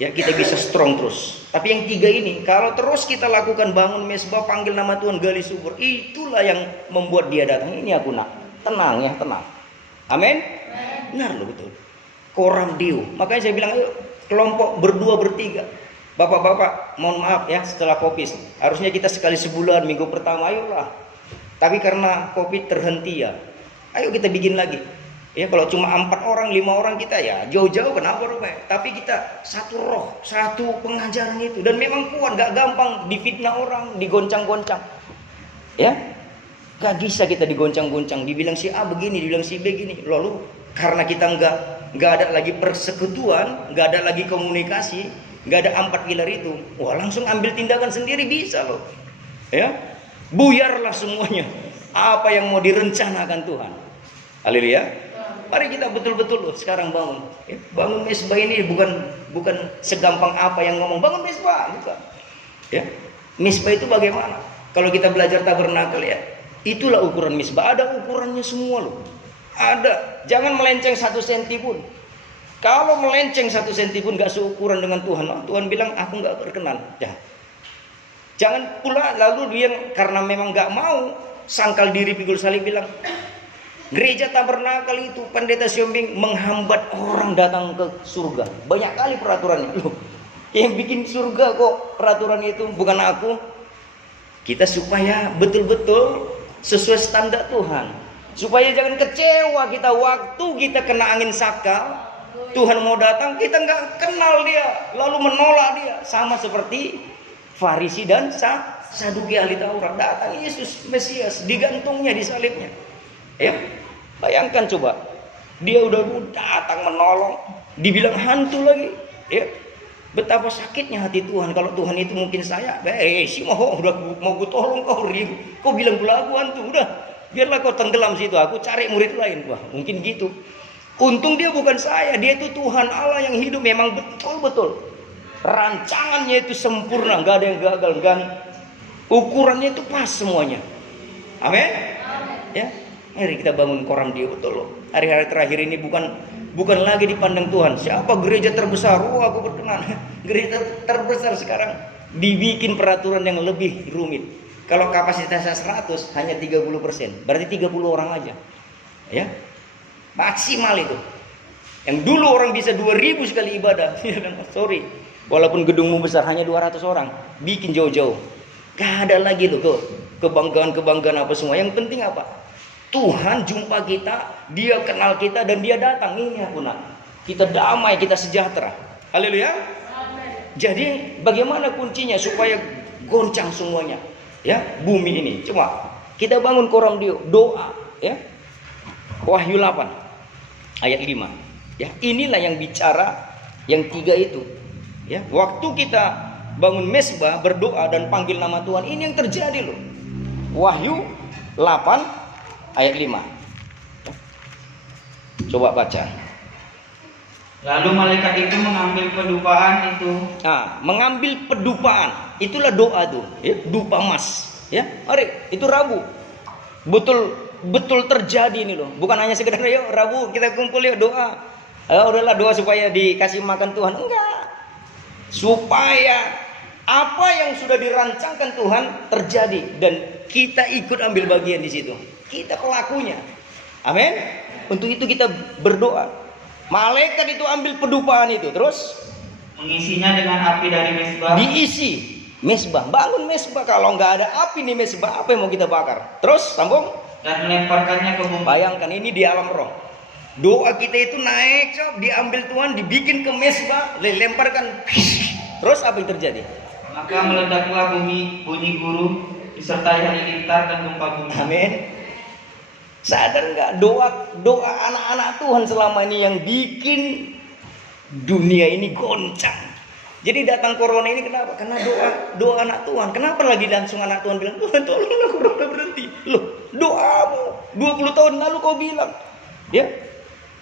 ya kita bisa strong terus. Tapi yang tiga ini kalau terus kita lakukan, bangun mesbah, panggil nama Tuhan, gali sumur, itulah yang membuat dia datang. Ini aku nak tenang ya, tenang. Amin. Benar loh, betul. Coram Deo. Makanya saya bilang, ayo kelompok berdua bertiga. Bapak-bapak, mohon maaf ya, setelah Covid harusnya kita sekali sebulan, minggu pertama ayolah. Tapi karena Covid terhenti ya, ayo kita bikin lagi. Ya kalau cuma 4 orang, 5 orang kita ya jauh-jauh, kenapa rupanya? Tapi kita satu roh, satu pengajaran itu, dan memang kuat, gak gampang difitnah orang, digoncang-goncang. Ya, gak bisa kita digoncang-goncang, dibilang si A begini, dibilang si B begini. Lalu karena kita nggak ada lagi persekutuan, nggak ada lagi komunikasi, nggak ada 4 pilar itu, wah langsung ambil tindakan sendiri bisa loh. Ya, buyarlah semuanya apa yang mau direncanakan Tuhan. Haleluya. Mari kita betul-betul loh sekarang bangun. Ya, bangun mesbah ini bukan segampang apa yang ngomong bangun mesbah, bukan. Ya, mesbah itu bagaimana? Kalau kita belajar tabernakel ya, itulah ukuran mesbah. Ada ukurannya semua loh. Ada. Jangan melenceng 1 senti pun. Kalau melenceng 1 senti pun gak seukuran dengan Tuhan. Oh, Tuhan bilang aku gak berkenan. Jangan pula lalu dia karena memang gak mau sangkal diri pikul salib bilang, gereja tabernakel itu pendeta Siombing menghambat orang datang ke surga. Banyak kali peraturannya. Loh, yang bikin surga kok peraturan itu, bukan aku. Kita supaya betul-betul sesuai standar Tuhan. Supaya jangan kecewa kita waktu kita kena angin sakal, Tuhan mau datang, kita nggak kenal dia, lalu menolak dia. Sama seperti Farisi dan Saduki ahli Taurat. Datang Yesus Mesias, digantungnya di salibnya. Ya, bayangkan coba, dia udah datang menolong, dibilang hantu lagi. Ya, betapa sakitnya hati Tuhan. Kalau Tuhan itu mungkin saya, si mau udah mau gue tolong kau bilang pula aku hantu, udah biarlah kau tenggelam situ, aku cari murid lain. Wah, mungkin gitu. Untung dia bukan saya, dia itu Tuhan Allah yang hidup, memang betul-betul rancangannya itu sempurna, gak ada yang gagal, dan ukurannya itu pas semuanya. Amin. Ya, mari kita bangun Coram Deo betul loh. Hari-hari terakhir ini bukan lagi dipandang Tuhan siapa gereja terbesar, aku berkenan. Gereja terbesar sekarang dibikin peraturan yang lebih rumit. Kalau kapasitasnya 100 hanya 30%, berarti 30 orang aja. Ya, maksimal itu. Yang dulu orang bisa 2000 sekali ibadah. Sorry, walaupun gedungmu besar hanya 200 orang, bikin jauh-jauh. Gak ada lagi tuh kebanggaan apa semua. Yang penting apa? Tuhan jumpa kita, dia kenal kita, dan dia datang. Ini aku nak, kita damai, kita sejahtera. Haleluya. Jadi bagaimana kuncinya supaya goncang semuanya? Ya, bumi ini. Cuma kita bangun Coram Deo, doa, ya. Wahyu 8 ayat 5. Ya, inilah yang bicara yang 3 itu. Ya, waktu kita bangun mesbah, berdoa dan panggil nama Tuhan, ini yang terjadi loh. Wahyu 8 ayat 5. Ya. Coba baca. Lalu malaikat itu mengambil pedupaan itu. Nah, mengambil pedupaan, itulah doa tuh, ya, dupa emas. Ya, mari, itu Rabu. Betul terjadi ini loh. Bukan hanya sekedar yuk Rabu kita kumpul yuk doa. Udahlah doa supaya dikasih makan Tuhan. Enggak. Supaya apa yang sudah dirancangkan Tuhan terjadi dan kita ikut ambil bagian di situ. Kita pelakunya. Amin. Untuk itu kita berdoa. Malaikat itu ambil pedupaan itu, terus mengisinya dengan api dari mesbah. Diisi mesbah, bangun mesbah. Kalau nggak ada api nih mesbah, apa yang mau kita bakar? Terus sambung. Dan melemparkannya ke bumi. Bayangkan ini di alam roh. Doa kita itu naik, diambil Tuhan, dibikin ke mesbah, dilemparkan. Terus apa yang terjadi? Maka meledaklah bunyi guru disertai halilintar dan gempa bumi. Amin. Sadar nggak doa anak-anak Tuhan selama ini yang bikin dunia ini goncang. Jadi datang corona ini kenapa? Karena doa anak Tuhan. Kenapa lagi langsung anak Tuhan bilang, Tuhan tolonglah corona berhenti. Loh, doamu 20 tahun lalu kau bilang, ya,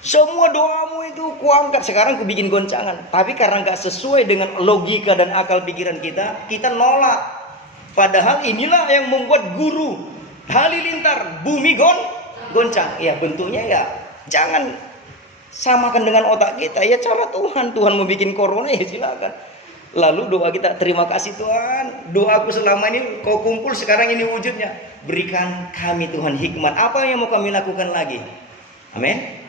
semua doamu itu kuangkat. Sekarang ku bikin goncangan. Tapi karena nggak sesuai dengan logika dan akal pikiran kita nolak. Padahal inilah yang membuat guru halilintar bumi goncang. Ya bentuknya ya jangan samakan dengan otak kita. Ya cara Tuhan mau bikin corona ya silakan. Lalu doa kita, terima kasih Tuhan, doaku selama ini kau kumpul, sekarang ini wujudnya. Berikan kami Tuhan hikmat, apa yang mau kami lakukan lagi. Amin.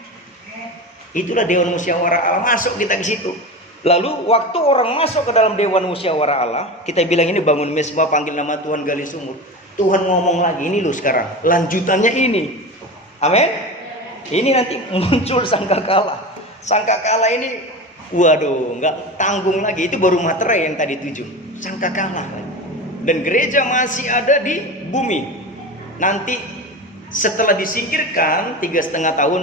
Itulah Dewan Musyawarah Allah, masuk kita ke situ. Lalu waktu orang masuk ke dalam Dewan Musyawarah Allah, kita bilang ini bangun mesbah, panggil nama Tuhan, gali sumur. Tuhan ngomong lagi, ini loh sekarang lanjutannya ini. Amin. Ini nanti muncul sangkakala. Sangkakala ini waduh, nggak tanggung lagi. Itu baru materai yang tadi 7. Sangkakala. Dan gereja masih ada di bumi. Nanti setelah disingkirkan 3,5 tahun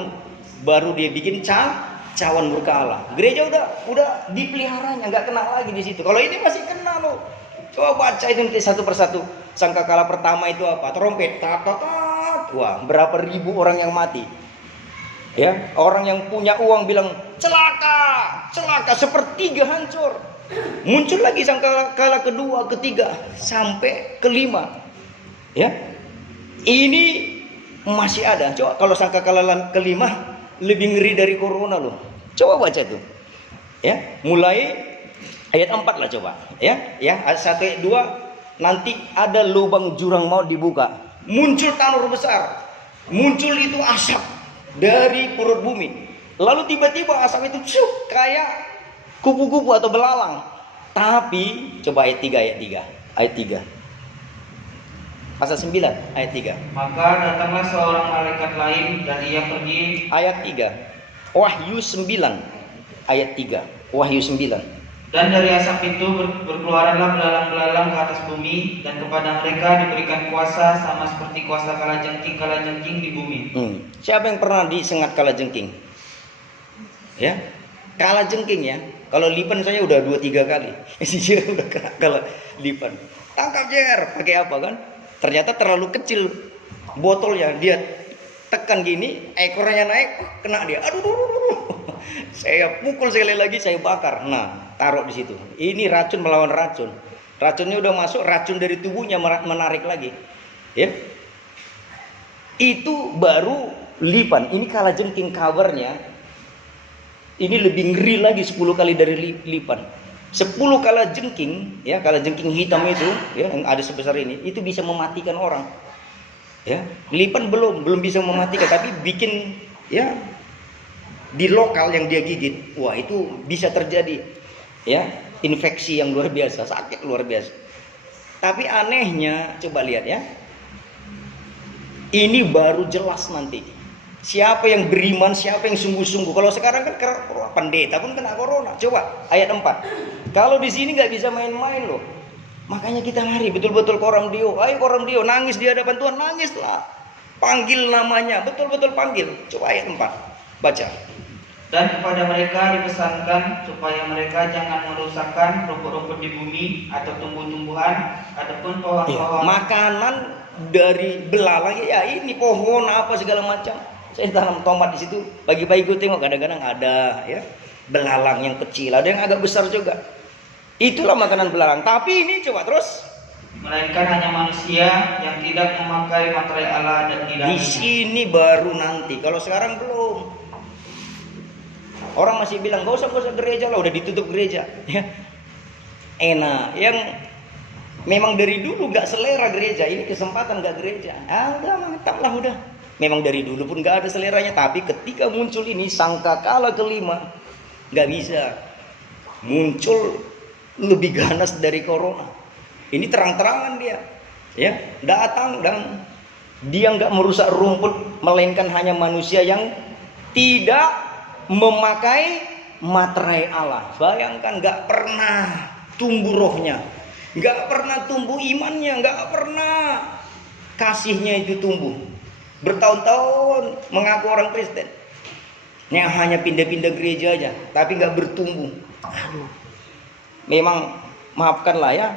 baru dia bikin cawan murka Allah. Gereja udah dipeliharanya, nggak kena lagi di situ. Kalau ini masih kena loh. Coba baca itu nanti satu persatu. Sangkakala pertama itu apa? Trompet. Wah, berapa ribu orang yang mati. Ya, orang yang punya uang bilang celaka, sepertiga hancur. Muncul lagi sangkakala kedua, ketiga, sampai kelima. Ya, ini masih ada. Coba kalau sangkakala kelima lebih ngeri dari corona loh. Coba baca tuh. Ya, mulai ayat 4 lah coba. Ya, ayat 1 ayat 2 nanti ada lubang jurang maut dibuka. Muncul tanur besar. Muncul itu asap dari perut bumi. Lalu tiba-tiba asap itu kayak kupu-kupu atau belalang. Tapi coba ayat 3. Pasal 9 ayat 3. Maka datanglah seorang malaikat lain dan ia pergi. Ayat 3. Wahyu 9 ayat 3. Wahyu 9. Dan dari asap itu berkeluaranlah belalang-belalang ke atas bumi, dan kepada mereka diberikan kuasa sama seperti kuasa kalajengking di bumi. Siapa yang pernah disengat kalajengking? Ya, kalajengking ya. Kalau lipan saya udah 2-3 kali. Saya udah kena kalalipan. Tangkap jer, pakai apa kan? Ternyata terlalu kecil botolnya, dia tekan gini, ekornya naik, kena dia. Aduh. Saya pukul sekali lagi, saya bakar. Nah, taruh di situ. Ini racun melawan racun. Racunnya udah masuk, racun dari tubuhnya menarik lagi. Ya. Itu baru lipan. Ini kalajengking covernya. Ini lebih ngeri lagi 10 kali dari lipan. 10 kalajengking, ya, kalajengking hitam itu, ya, yang ada sebesar ini, itu bisa mematikan orang. Ya, lipan belum bisa mematikan, tapi bikin ya di lokal yang dia gigit, wah itu bisa terjadi ya infeksi yang luar biasa, sakit luar biasa. Tapi anehnya coba lihat ya, ini baru jelas nanti siapa yang beriman, siapa yang sungguh-sungguh. Kalau sekarang kan pendeta pun kena corona. Coba ayat 4. Kalau di sini nggak bisa main-main loh. Makanya kita lari betul-betul Koram Dio. Ayo Koram Dio, nangis di hadapan Tuhan, nangislah. Panggil namanya, betul-betul panggil. Coba ayat 4. Baca. Dan kepada mereka dipesankan supaya mereka jangan merusakkan rumput-rumput di bumi atau tumbuh-tumbuhan ataupun pohon-pohon. Makanan dari belalang ya ini pohon apa segala macam. Saya tanam tomat di situ. Pagi-pagi gue tengok kadang-kadang ada ya belalang yang kecil, ada yang agak besar juga. Itulah makanan belalang. Tapi ini coba terus. Melainkan hanya manusia yang tidak memakai materai Allah dan tidak. Di sini baru nanti. Kalau sekarang belum. Orang masih bilang gak usah gereja lah, udah ditutup gereja. Ya. Enak. Yang memang dari dulu gak selera gereja, ini kesempatan gak gereja. Udah mantap lah udah. Memang dari dulu pun gak ada seleranya, tapi ketika muncul ini sangkakala kelima, gak bisa. Muncul lebih ganas dari corona. Ini terang-terangan dia. Ya, datang dan dia gak merusak rumput, melainkan hanya manusia yang tidak memakai materai Allah. Bayangkan gak pernah tumbuh rohnya, nggak pernah tumbuh imannya, nggak pernah kasihnya itu tumbuh. Bertahun-tahun mengaku orang Kristen, yang hanya pindah-pindah gereja aja, tapi nggak bertumbuh. Aduh, memang maafkanlah ya,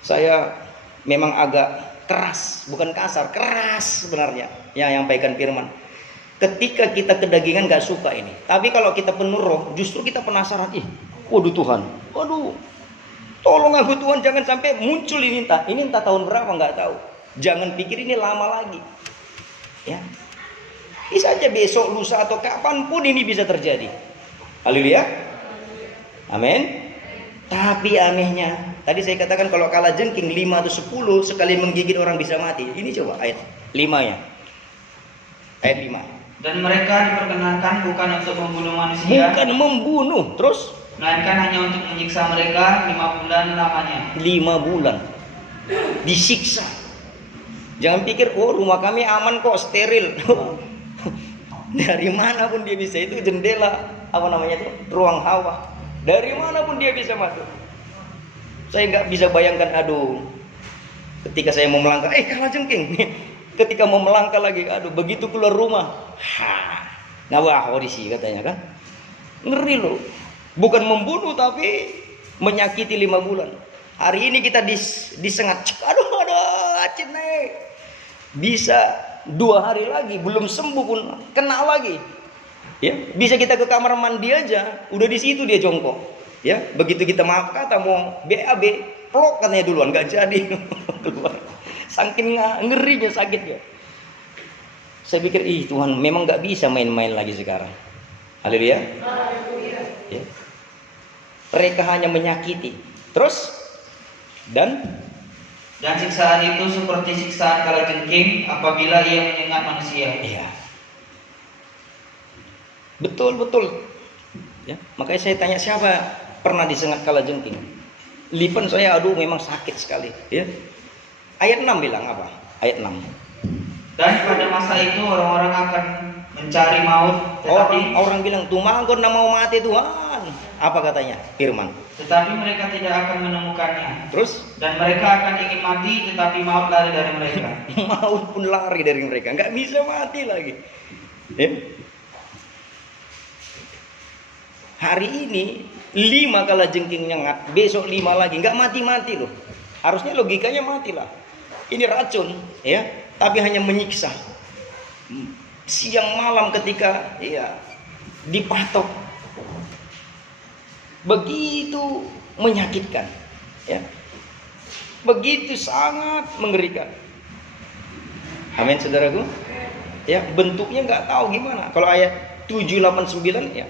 saya memang agak keras, bukan kasar, keras sebenarnya yang nyampaikan firman. Ketika kita kedagingan gak suka ini, tapi kalau kita penuh roh, justru kita penasaran. Waduh Tuhan, waduh, tolong aku Tuhan, jangan sampai muncul ini entah tahun berapa nggak tahu. Jangan pikir ini lama lagi, ya. Bisa aja besok, lusa atau kapanpun ini bisa terjadi. Haleluya, amin. Tapi anehnya, tadi saya katakan kalau kalajengking 5 atau 10 sekali menggigit orang bisa mati. Ini coba ayat 5 ya. Ayat 5. Dan mereka diperkenankan bukan untuk membunuh manusia, Bukan membunuh, terus melainkan hanya untuk menyiksa mereka 5 bulan lamanya. 5 bulan disiksa. Jangan pikir, oh rumah kami aman kok, steril. Dari mana pun dia bisa, itu jendela, apa namanya itu, ruang hawa. Dari mana pun dia bisa masuk. Saya nggak bisa bayangkan, aduh, ketika saya mau melangkah, kalajengking. Ketika mau melangkah lagi, aduh, begitu keluar rumah, nawah audisi katanya kan, ngeri loh. Bukan membunuh tapi menyakiti 5 bulan. Hari ini kita disengat, aduh, acit nih. Bisa 2 hari lagi belum sembuh pun kena lagi. Ya, bisa kita ke kamar mandi aja, udah di situ dia jongkok. Ya, begitu kita maaf kata mau BAB, plok katanya duluan, nggak jadi keluar. Saking ngerinya, sakitnya. Saya pikir, Tuhan memang nggak bisa main-main lagi sekarang. Haleluya. Ya. Mereka hanya menyakiti. Terus dan siksaan itu seperti siksaan kalajengking apabila ia menyengat manusia. Iya. Betul. Ya, makanya saya tanya siapa pernah disengat kalajengking. Lipan saya, aduh memang sakit sekali. Ya. Ayat 6 bilang apa? Ayat 6. Dan pada masa itu orang-orang akan mencari maut, tetapi orang bilang, Tuhan kau mau mati Tuhan. Apa katanya? Firman. Tetapi mereka tidak akan menemukannya. Terus? Dan mereka akan ingin mati, tetapi maut lari dari mereka. Maut pun lari dari mereka, nggak bisa mati lagi. Ya. Hari ini 5 kalajengking nyengat, besok 5 lagi, nggak mati-mati loh. Harusnya logikanya matilah. Ini racun, ya, tapi hanya menyiksa. Siang malam ketika dipatok, begitu menyakitkan, ya, begitu sangat mengerikan. Amin, saudaraku. Ya, bentuknya nggak tahu gimana. Kalau ayat 7, 8, 9, ya,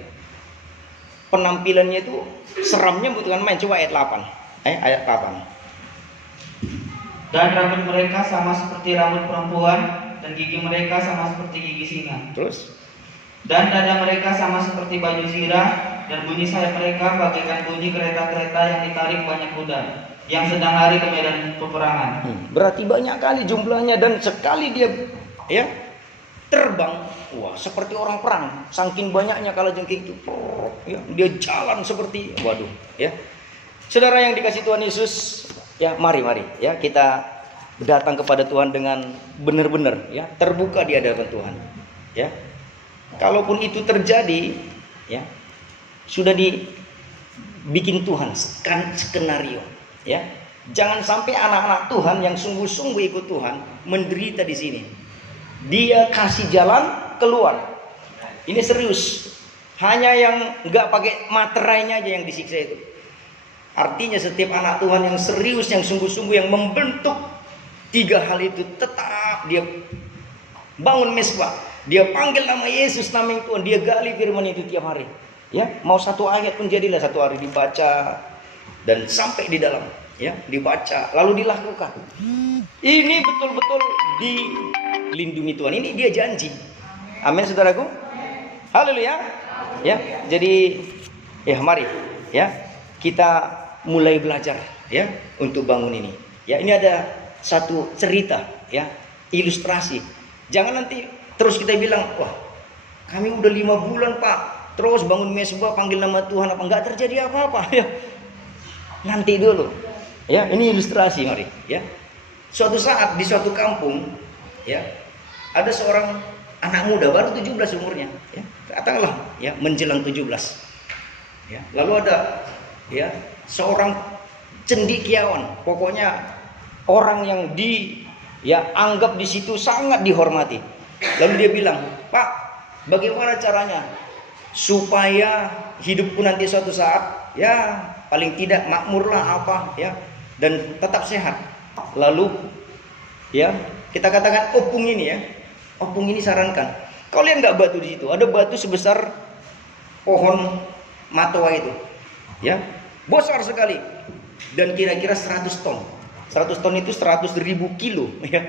penampilannya itu seramnya bukan main. Coba ayat 8. Ayat 8. Dan rambut mereka sama seperti rambut perempuan, dan gigi mereka sama seperti gigi singa. Terus? Dan dada mereka sama seperti baju zirah, dan bunyi sayap mereka bagaikan bunyi kereta-kereta yang ditarik banyak kuda yang sedang lari ke medan peperangan. Berarti banyak kali jumlahnya, dan sekali dia terbang, wah, seperti orang perang. Saking banyaknya kalajengking itu, ya, dia jalan seperti, waduh, ya. Saudara yang dikasih Tuhan Yesus, ya, mari ya, kita datang kepada Tuhan dengan benar-benar, ya, terbuka di hadapan Tuhan, ya. Kalaupun itu terjadi, ya, sudah dibikin Tuhan skenario, ya. Jangan sampai anak-anak Tuhan yang sungguh-sungguh ikut Tuhan menderita di sini. Dia kasih jalan keluar. Ini serius. Hanya yang nggak pakai materainya aja yang disiksa itu. Artinya setiap anak Tuhan yang serius, yang sungguh-sungguh, yang membentuk 3 hal itu, tetap dia bangun mesbah, dia panggil nama Yesus, nama Tuhan, dia gali firman itu tiap hari. Ya, mau 1 ayat pun jadilah 1 hari dibaca dan sampai di dalam, ya, dibaca lalu dilakukan. Ini betul-betul dilindungi Tuhan. Ini dia janji. Amin, saudaraku. Haleluya. Ya, jadi mari, ya, kita mulai belajar, ya, untuk bangun ini. Ya, ini ada satu cerita, ya, ilustrasi. Jangan nanti terus kita bilang, wah, kami udah 5 bulan Pak, terus bangun mesbah panggil nama Tuhan, apa enggak terjadi apa-apa. Ya, nanti dulu. Ya, ini ilustrasi mari, ya. Suatu saat di suatu kampung, ya, ada seorang anak muda baru 17 umurnya, ya. Katakanlah, ya, menjelang 17. Ya, lalu ada, ya, seorang cendekiawan, pokoknya orang yang anggap di situ sangat dihormati. Lalu dia bilang, "Pak, bagaimana caranya supaya hidupku nanti suatu saat, ya, paling tidak makmurlah apa, ya, dan tetap sehat." Lalu, ya, kita katakan opung ini sarankan, kau lihat nggak batu di situ? Ada batu sebesar pohon matoa itu, ya, besar sekali, dan kira-kira 100 ton. 100 ton itu 100.000 kilo, ya.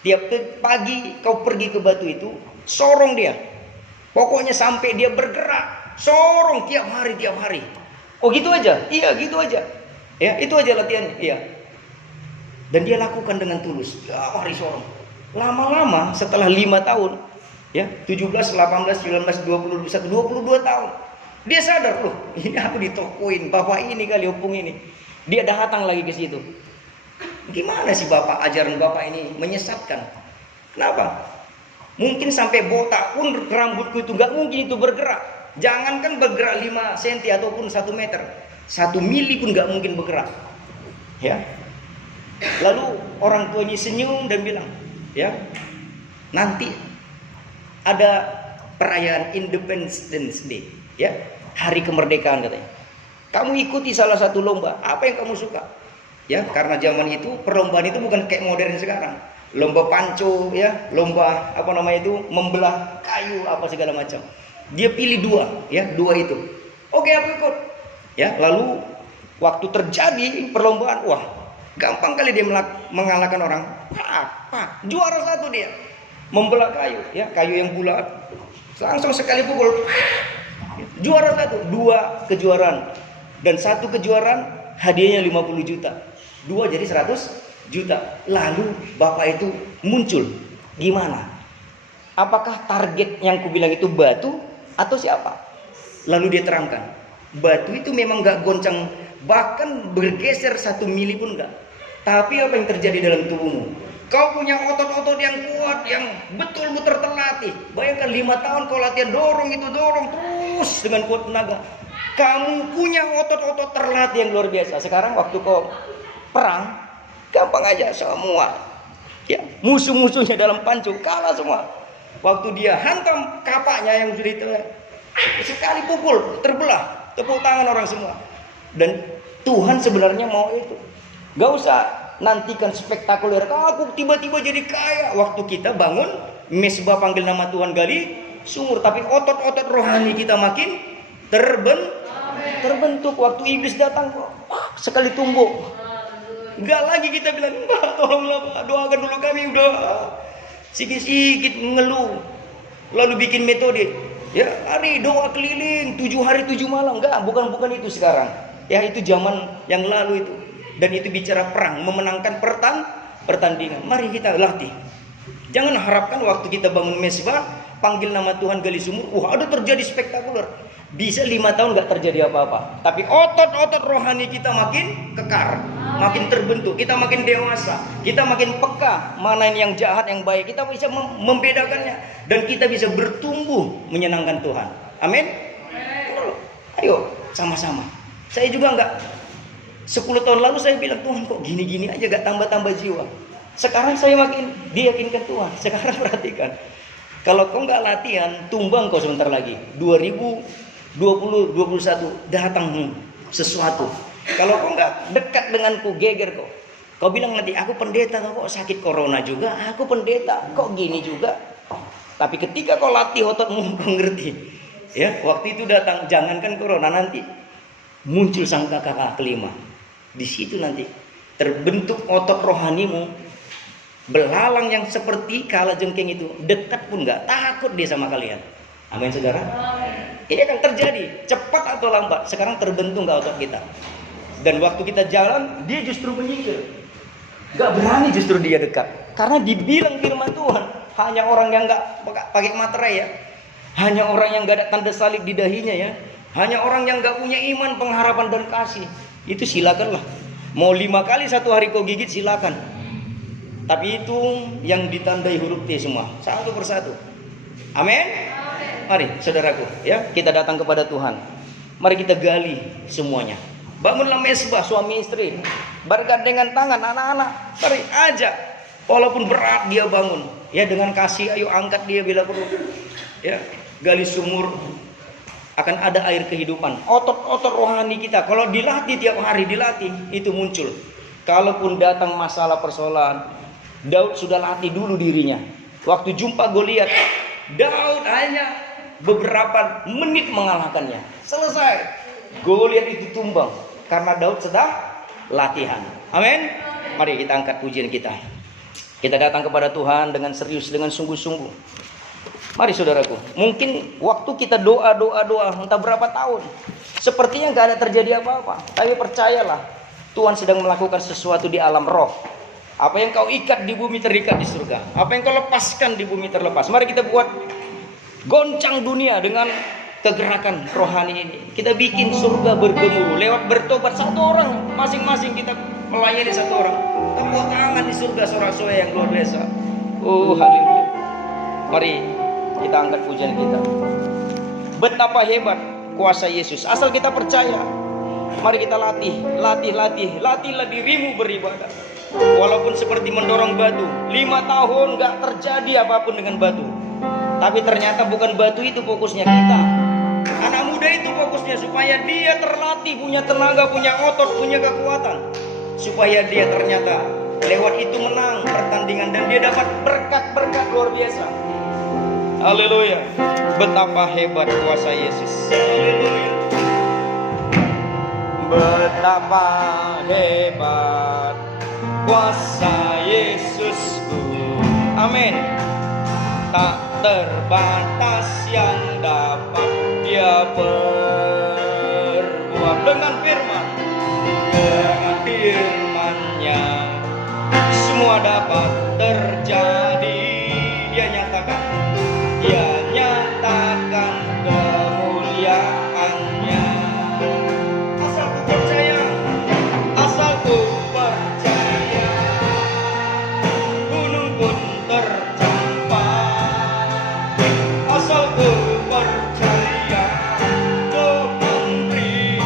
Tiap pagi kau pergi ke batu itu, sorong dia. Pokoknya sampai dia bergerak, sorong tiap hari. Oh gitu aja? Iya gitu aja. Ya, itu aja latihan. Iya. Dan dia lakukan dengan tulus. Tiap hari sorong. Lama-lama setelah 5 tahun, ya, 17, 18, 19, 20, 21, 22 tahun. Dia sadar, loh, ini aku ditokoin, bapak ini kali opung ini. Dia datang lagi ke situ. Gimana sih bapak, ajaran bapak ini menyesatkan? Kenapa? Mungkin sampai botak pun rambutku itu nggak mungkin itu bergerak. Jangankan bergerak 5 cm ataupun 1 meter, 1 mili pun nggak mungkin bergerak. Ya. Lalu orang tuanya senyum dan bilang, ya, nanti ada perayaan Independence Day, ya, hari kemerdekaan katanya. Kamu ikuti salah satu lomba, apa yang kamu suka? Ya, karena zaman itu perlombaan itu bukan kayak modern sekarang. Lomba panco, ya, lomba apa namanya itu, membelah kayu apa segala macam. Dia pilih 2, ya, 2 itu. Oke, aku ikut. Ya, lalu waktu terjadi perlombaan, wah, gampang kali dia mengalahkan orang. Juara 1 dia. Membelah kayu, ya, kayu yang bulat. Langsung sekali pukul. Juara 1, 2 kejuaraan. Dan 1 kejuaraan hadiahnya 50 juta. 2 jadi 100 juta. Lalu bapak itu muncul. Gimana? Apakah target yang kubilang itu batu atau siapa? Lalu dia terangkan, batu itu memang gak goncang, bahkan bergeser 1 mili pun gak. Tapi apa yang terjadi dalam tubuhmu? Kau punya otot-otot yang kuat, yang betul-betul terlatih. Bayangkan 5 tahun kau latihan dorong terus dengan kuat tenaga. Kamu punya otot-otot terlatih yang luar biasa. Sekarang waktu kau perang, gampang aja semua. Ya, musuh-musuhnya dalam pancu kalah semua. Waktu dia hantam kapaknya yang sudah itu, sekali pukul terbelah, tepuk tangan orang semua. Dan Tuhan sebenarnya mau itu. Gak usah nantikan spektakuler. Aku tiba-tiba jadi kaya. Waktu kita bangun mesbah panggil nama Tuhan gali sumur, tapi otot-otot rohani kita makin terbentuk. Waktu iblis datang, sekali tumbuk. Gak lagi kita bilang, Mbak, tolonglah Pak, doakan dulu kami, udah sikit-sikit mengeluh. Lalu bikin metode, ya, hari doa keliling 7 hari 7 malam. Enggak, bukan itu sekarang. Ya, itu zaman yang lalu itu. Dan itu bicara perang, memenangkan pertandingan. Mari kita latih. Jangan harapkan waktu kita bangun mesbah, panggil nama Tuhan gali sumur, ada terjadi spektakuler. Bisa 5 tahun gak terjadi apa-apa. Tapi otot-otot rohani kita makin kekar, makin terbentuk. Kita makin dewasa, kita makin peka mana yang jahat, yang baik. Kita bisa membedakannya. Dan kita bisa bertumbuh menyenangkan Tuhan. Amin. Ayo sama-sama. Saya juga gak 10 tahun lalu saya bilang, Tuhan kok gini-gini aja, gak tambah-tambah jiwa. Sekarang saya makin diyakinkan Tuhan. Sekarang perhatikan, kalau kau gak latihan, tumbang kau sebentar lagi. 2020-21 datang sesuatu. Kalau kau gak dekat denganku, geger kau. Kau bilang nanti, aku pendeta, kok sakit corona juga. Aku pendeta, kok gini juga. Tapi ketika kau latih ototmu, kau ngerti. Ya, waktu itu datang, jangankan corona, nanti muncul sang kakak kelima. Di situ nanti terbentuk otot rohanimu, belalang yang seperti kalajengking itu, dekat pun nggak takut dia sama kalian. Amin saudara. Ini akan terjadi cepat atau lambat. Sekarang terbentuk nggak otot kita, dan waktu kita jalan dia justru menyingkir, nggak berani justru dia dekat, karena dibilang firman Tuhan hanya orang yang nggak pakai materai, ya, hanya orang yang nggak ada tanda salib di dahinya, ya, hanya orang yang nggak punya iman, pengharapan dan kasih. Itu silakanlah Mau 5 kali satu hari kau gigit silakan. Tapi itu yang ditandai huruf T semua, satu persatu. Amin. Mari saudaraku, ya, kita datang kepada Tuhan. Mari kita gali semuanya. Bangunlah mesbah suami istri, bergandengan tangan anak-anak. Mari ajak, walaupun berat dia bangun. Ya, dengan kasih ayo angkat dia bila perlu. Ya, gali sumur, akan ada air kehidupan. Otot-otot rohani kita kalau dilatih tiap hari, dilatih, itu muncul. Kalaupun datang masalah persoalan, Daud sudah latih dulu dirinya. Waktu jumpa Goliat, Daud hanya beberapa menit mengalahkannya. Selesai. Goliat itu tumbang karena Daud sedang latihan. Amin. Mari kita angkat pujian kita. Kita datang kepada Tuhan dengan serius, dengan sungguh-sungguh. Mari saudaraku, mungkin waktu kita doa entah berapa tahun, sepertinya gak ada terjadi apa-apa. Tapi percayalah, Tuhan sedang melakukan sesuatu di alam roh. Apa yang kau ikat di bumi terikat di surga. Apa yang kau lepaskan di bumi terlepas. Mari kita buat goncang dunia dengan kegerakan rohani ini. Kita bikin surga bergemuruh lewat bertobat satu orang. Masing-masing kita melayani satu orang. Tepuk tangan di surga sorak-sorai yang luar biasa. Oh haleluya. Mari kita angkat pujian kita. Betapa hebat kuasa Yesus. Asal kita percaya. Mari kita latihlah dirimu beribadah. Walaupun seperti mendorong batu. 5 tahun gak terjadi apapun dengan batu. Tapi ternyata bukan batu itu fokusnya kita. Anak muda itu fokusnya supaya dia terlatih, punya tenaga, punya otot, punya kekuatan. Supaya dia ternyata lewat itu menang pertandingan dan dia dapat berkat-berkat luar biasa. Haleluya. Betapa hebat kuasa Yesus. Haleluya. Betapa hebat kuasa Yesusku. Amin. Tak terbatas yang dapat dia perbuat. Dengan firman-Nya semua dapat terjadi. Dia nyatakan kemuliaannya. Asal ku percaya, gunung pun tercapai. Asal ku percaya, Tuhan beri.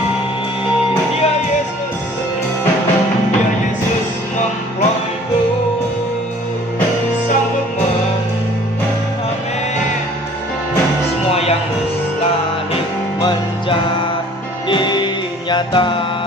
Dia Yesus mempelaiku, sanggup amin. Semua yang mustahil menjadi nyata.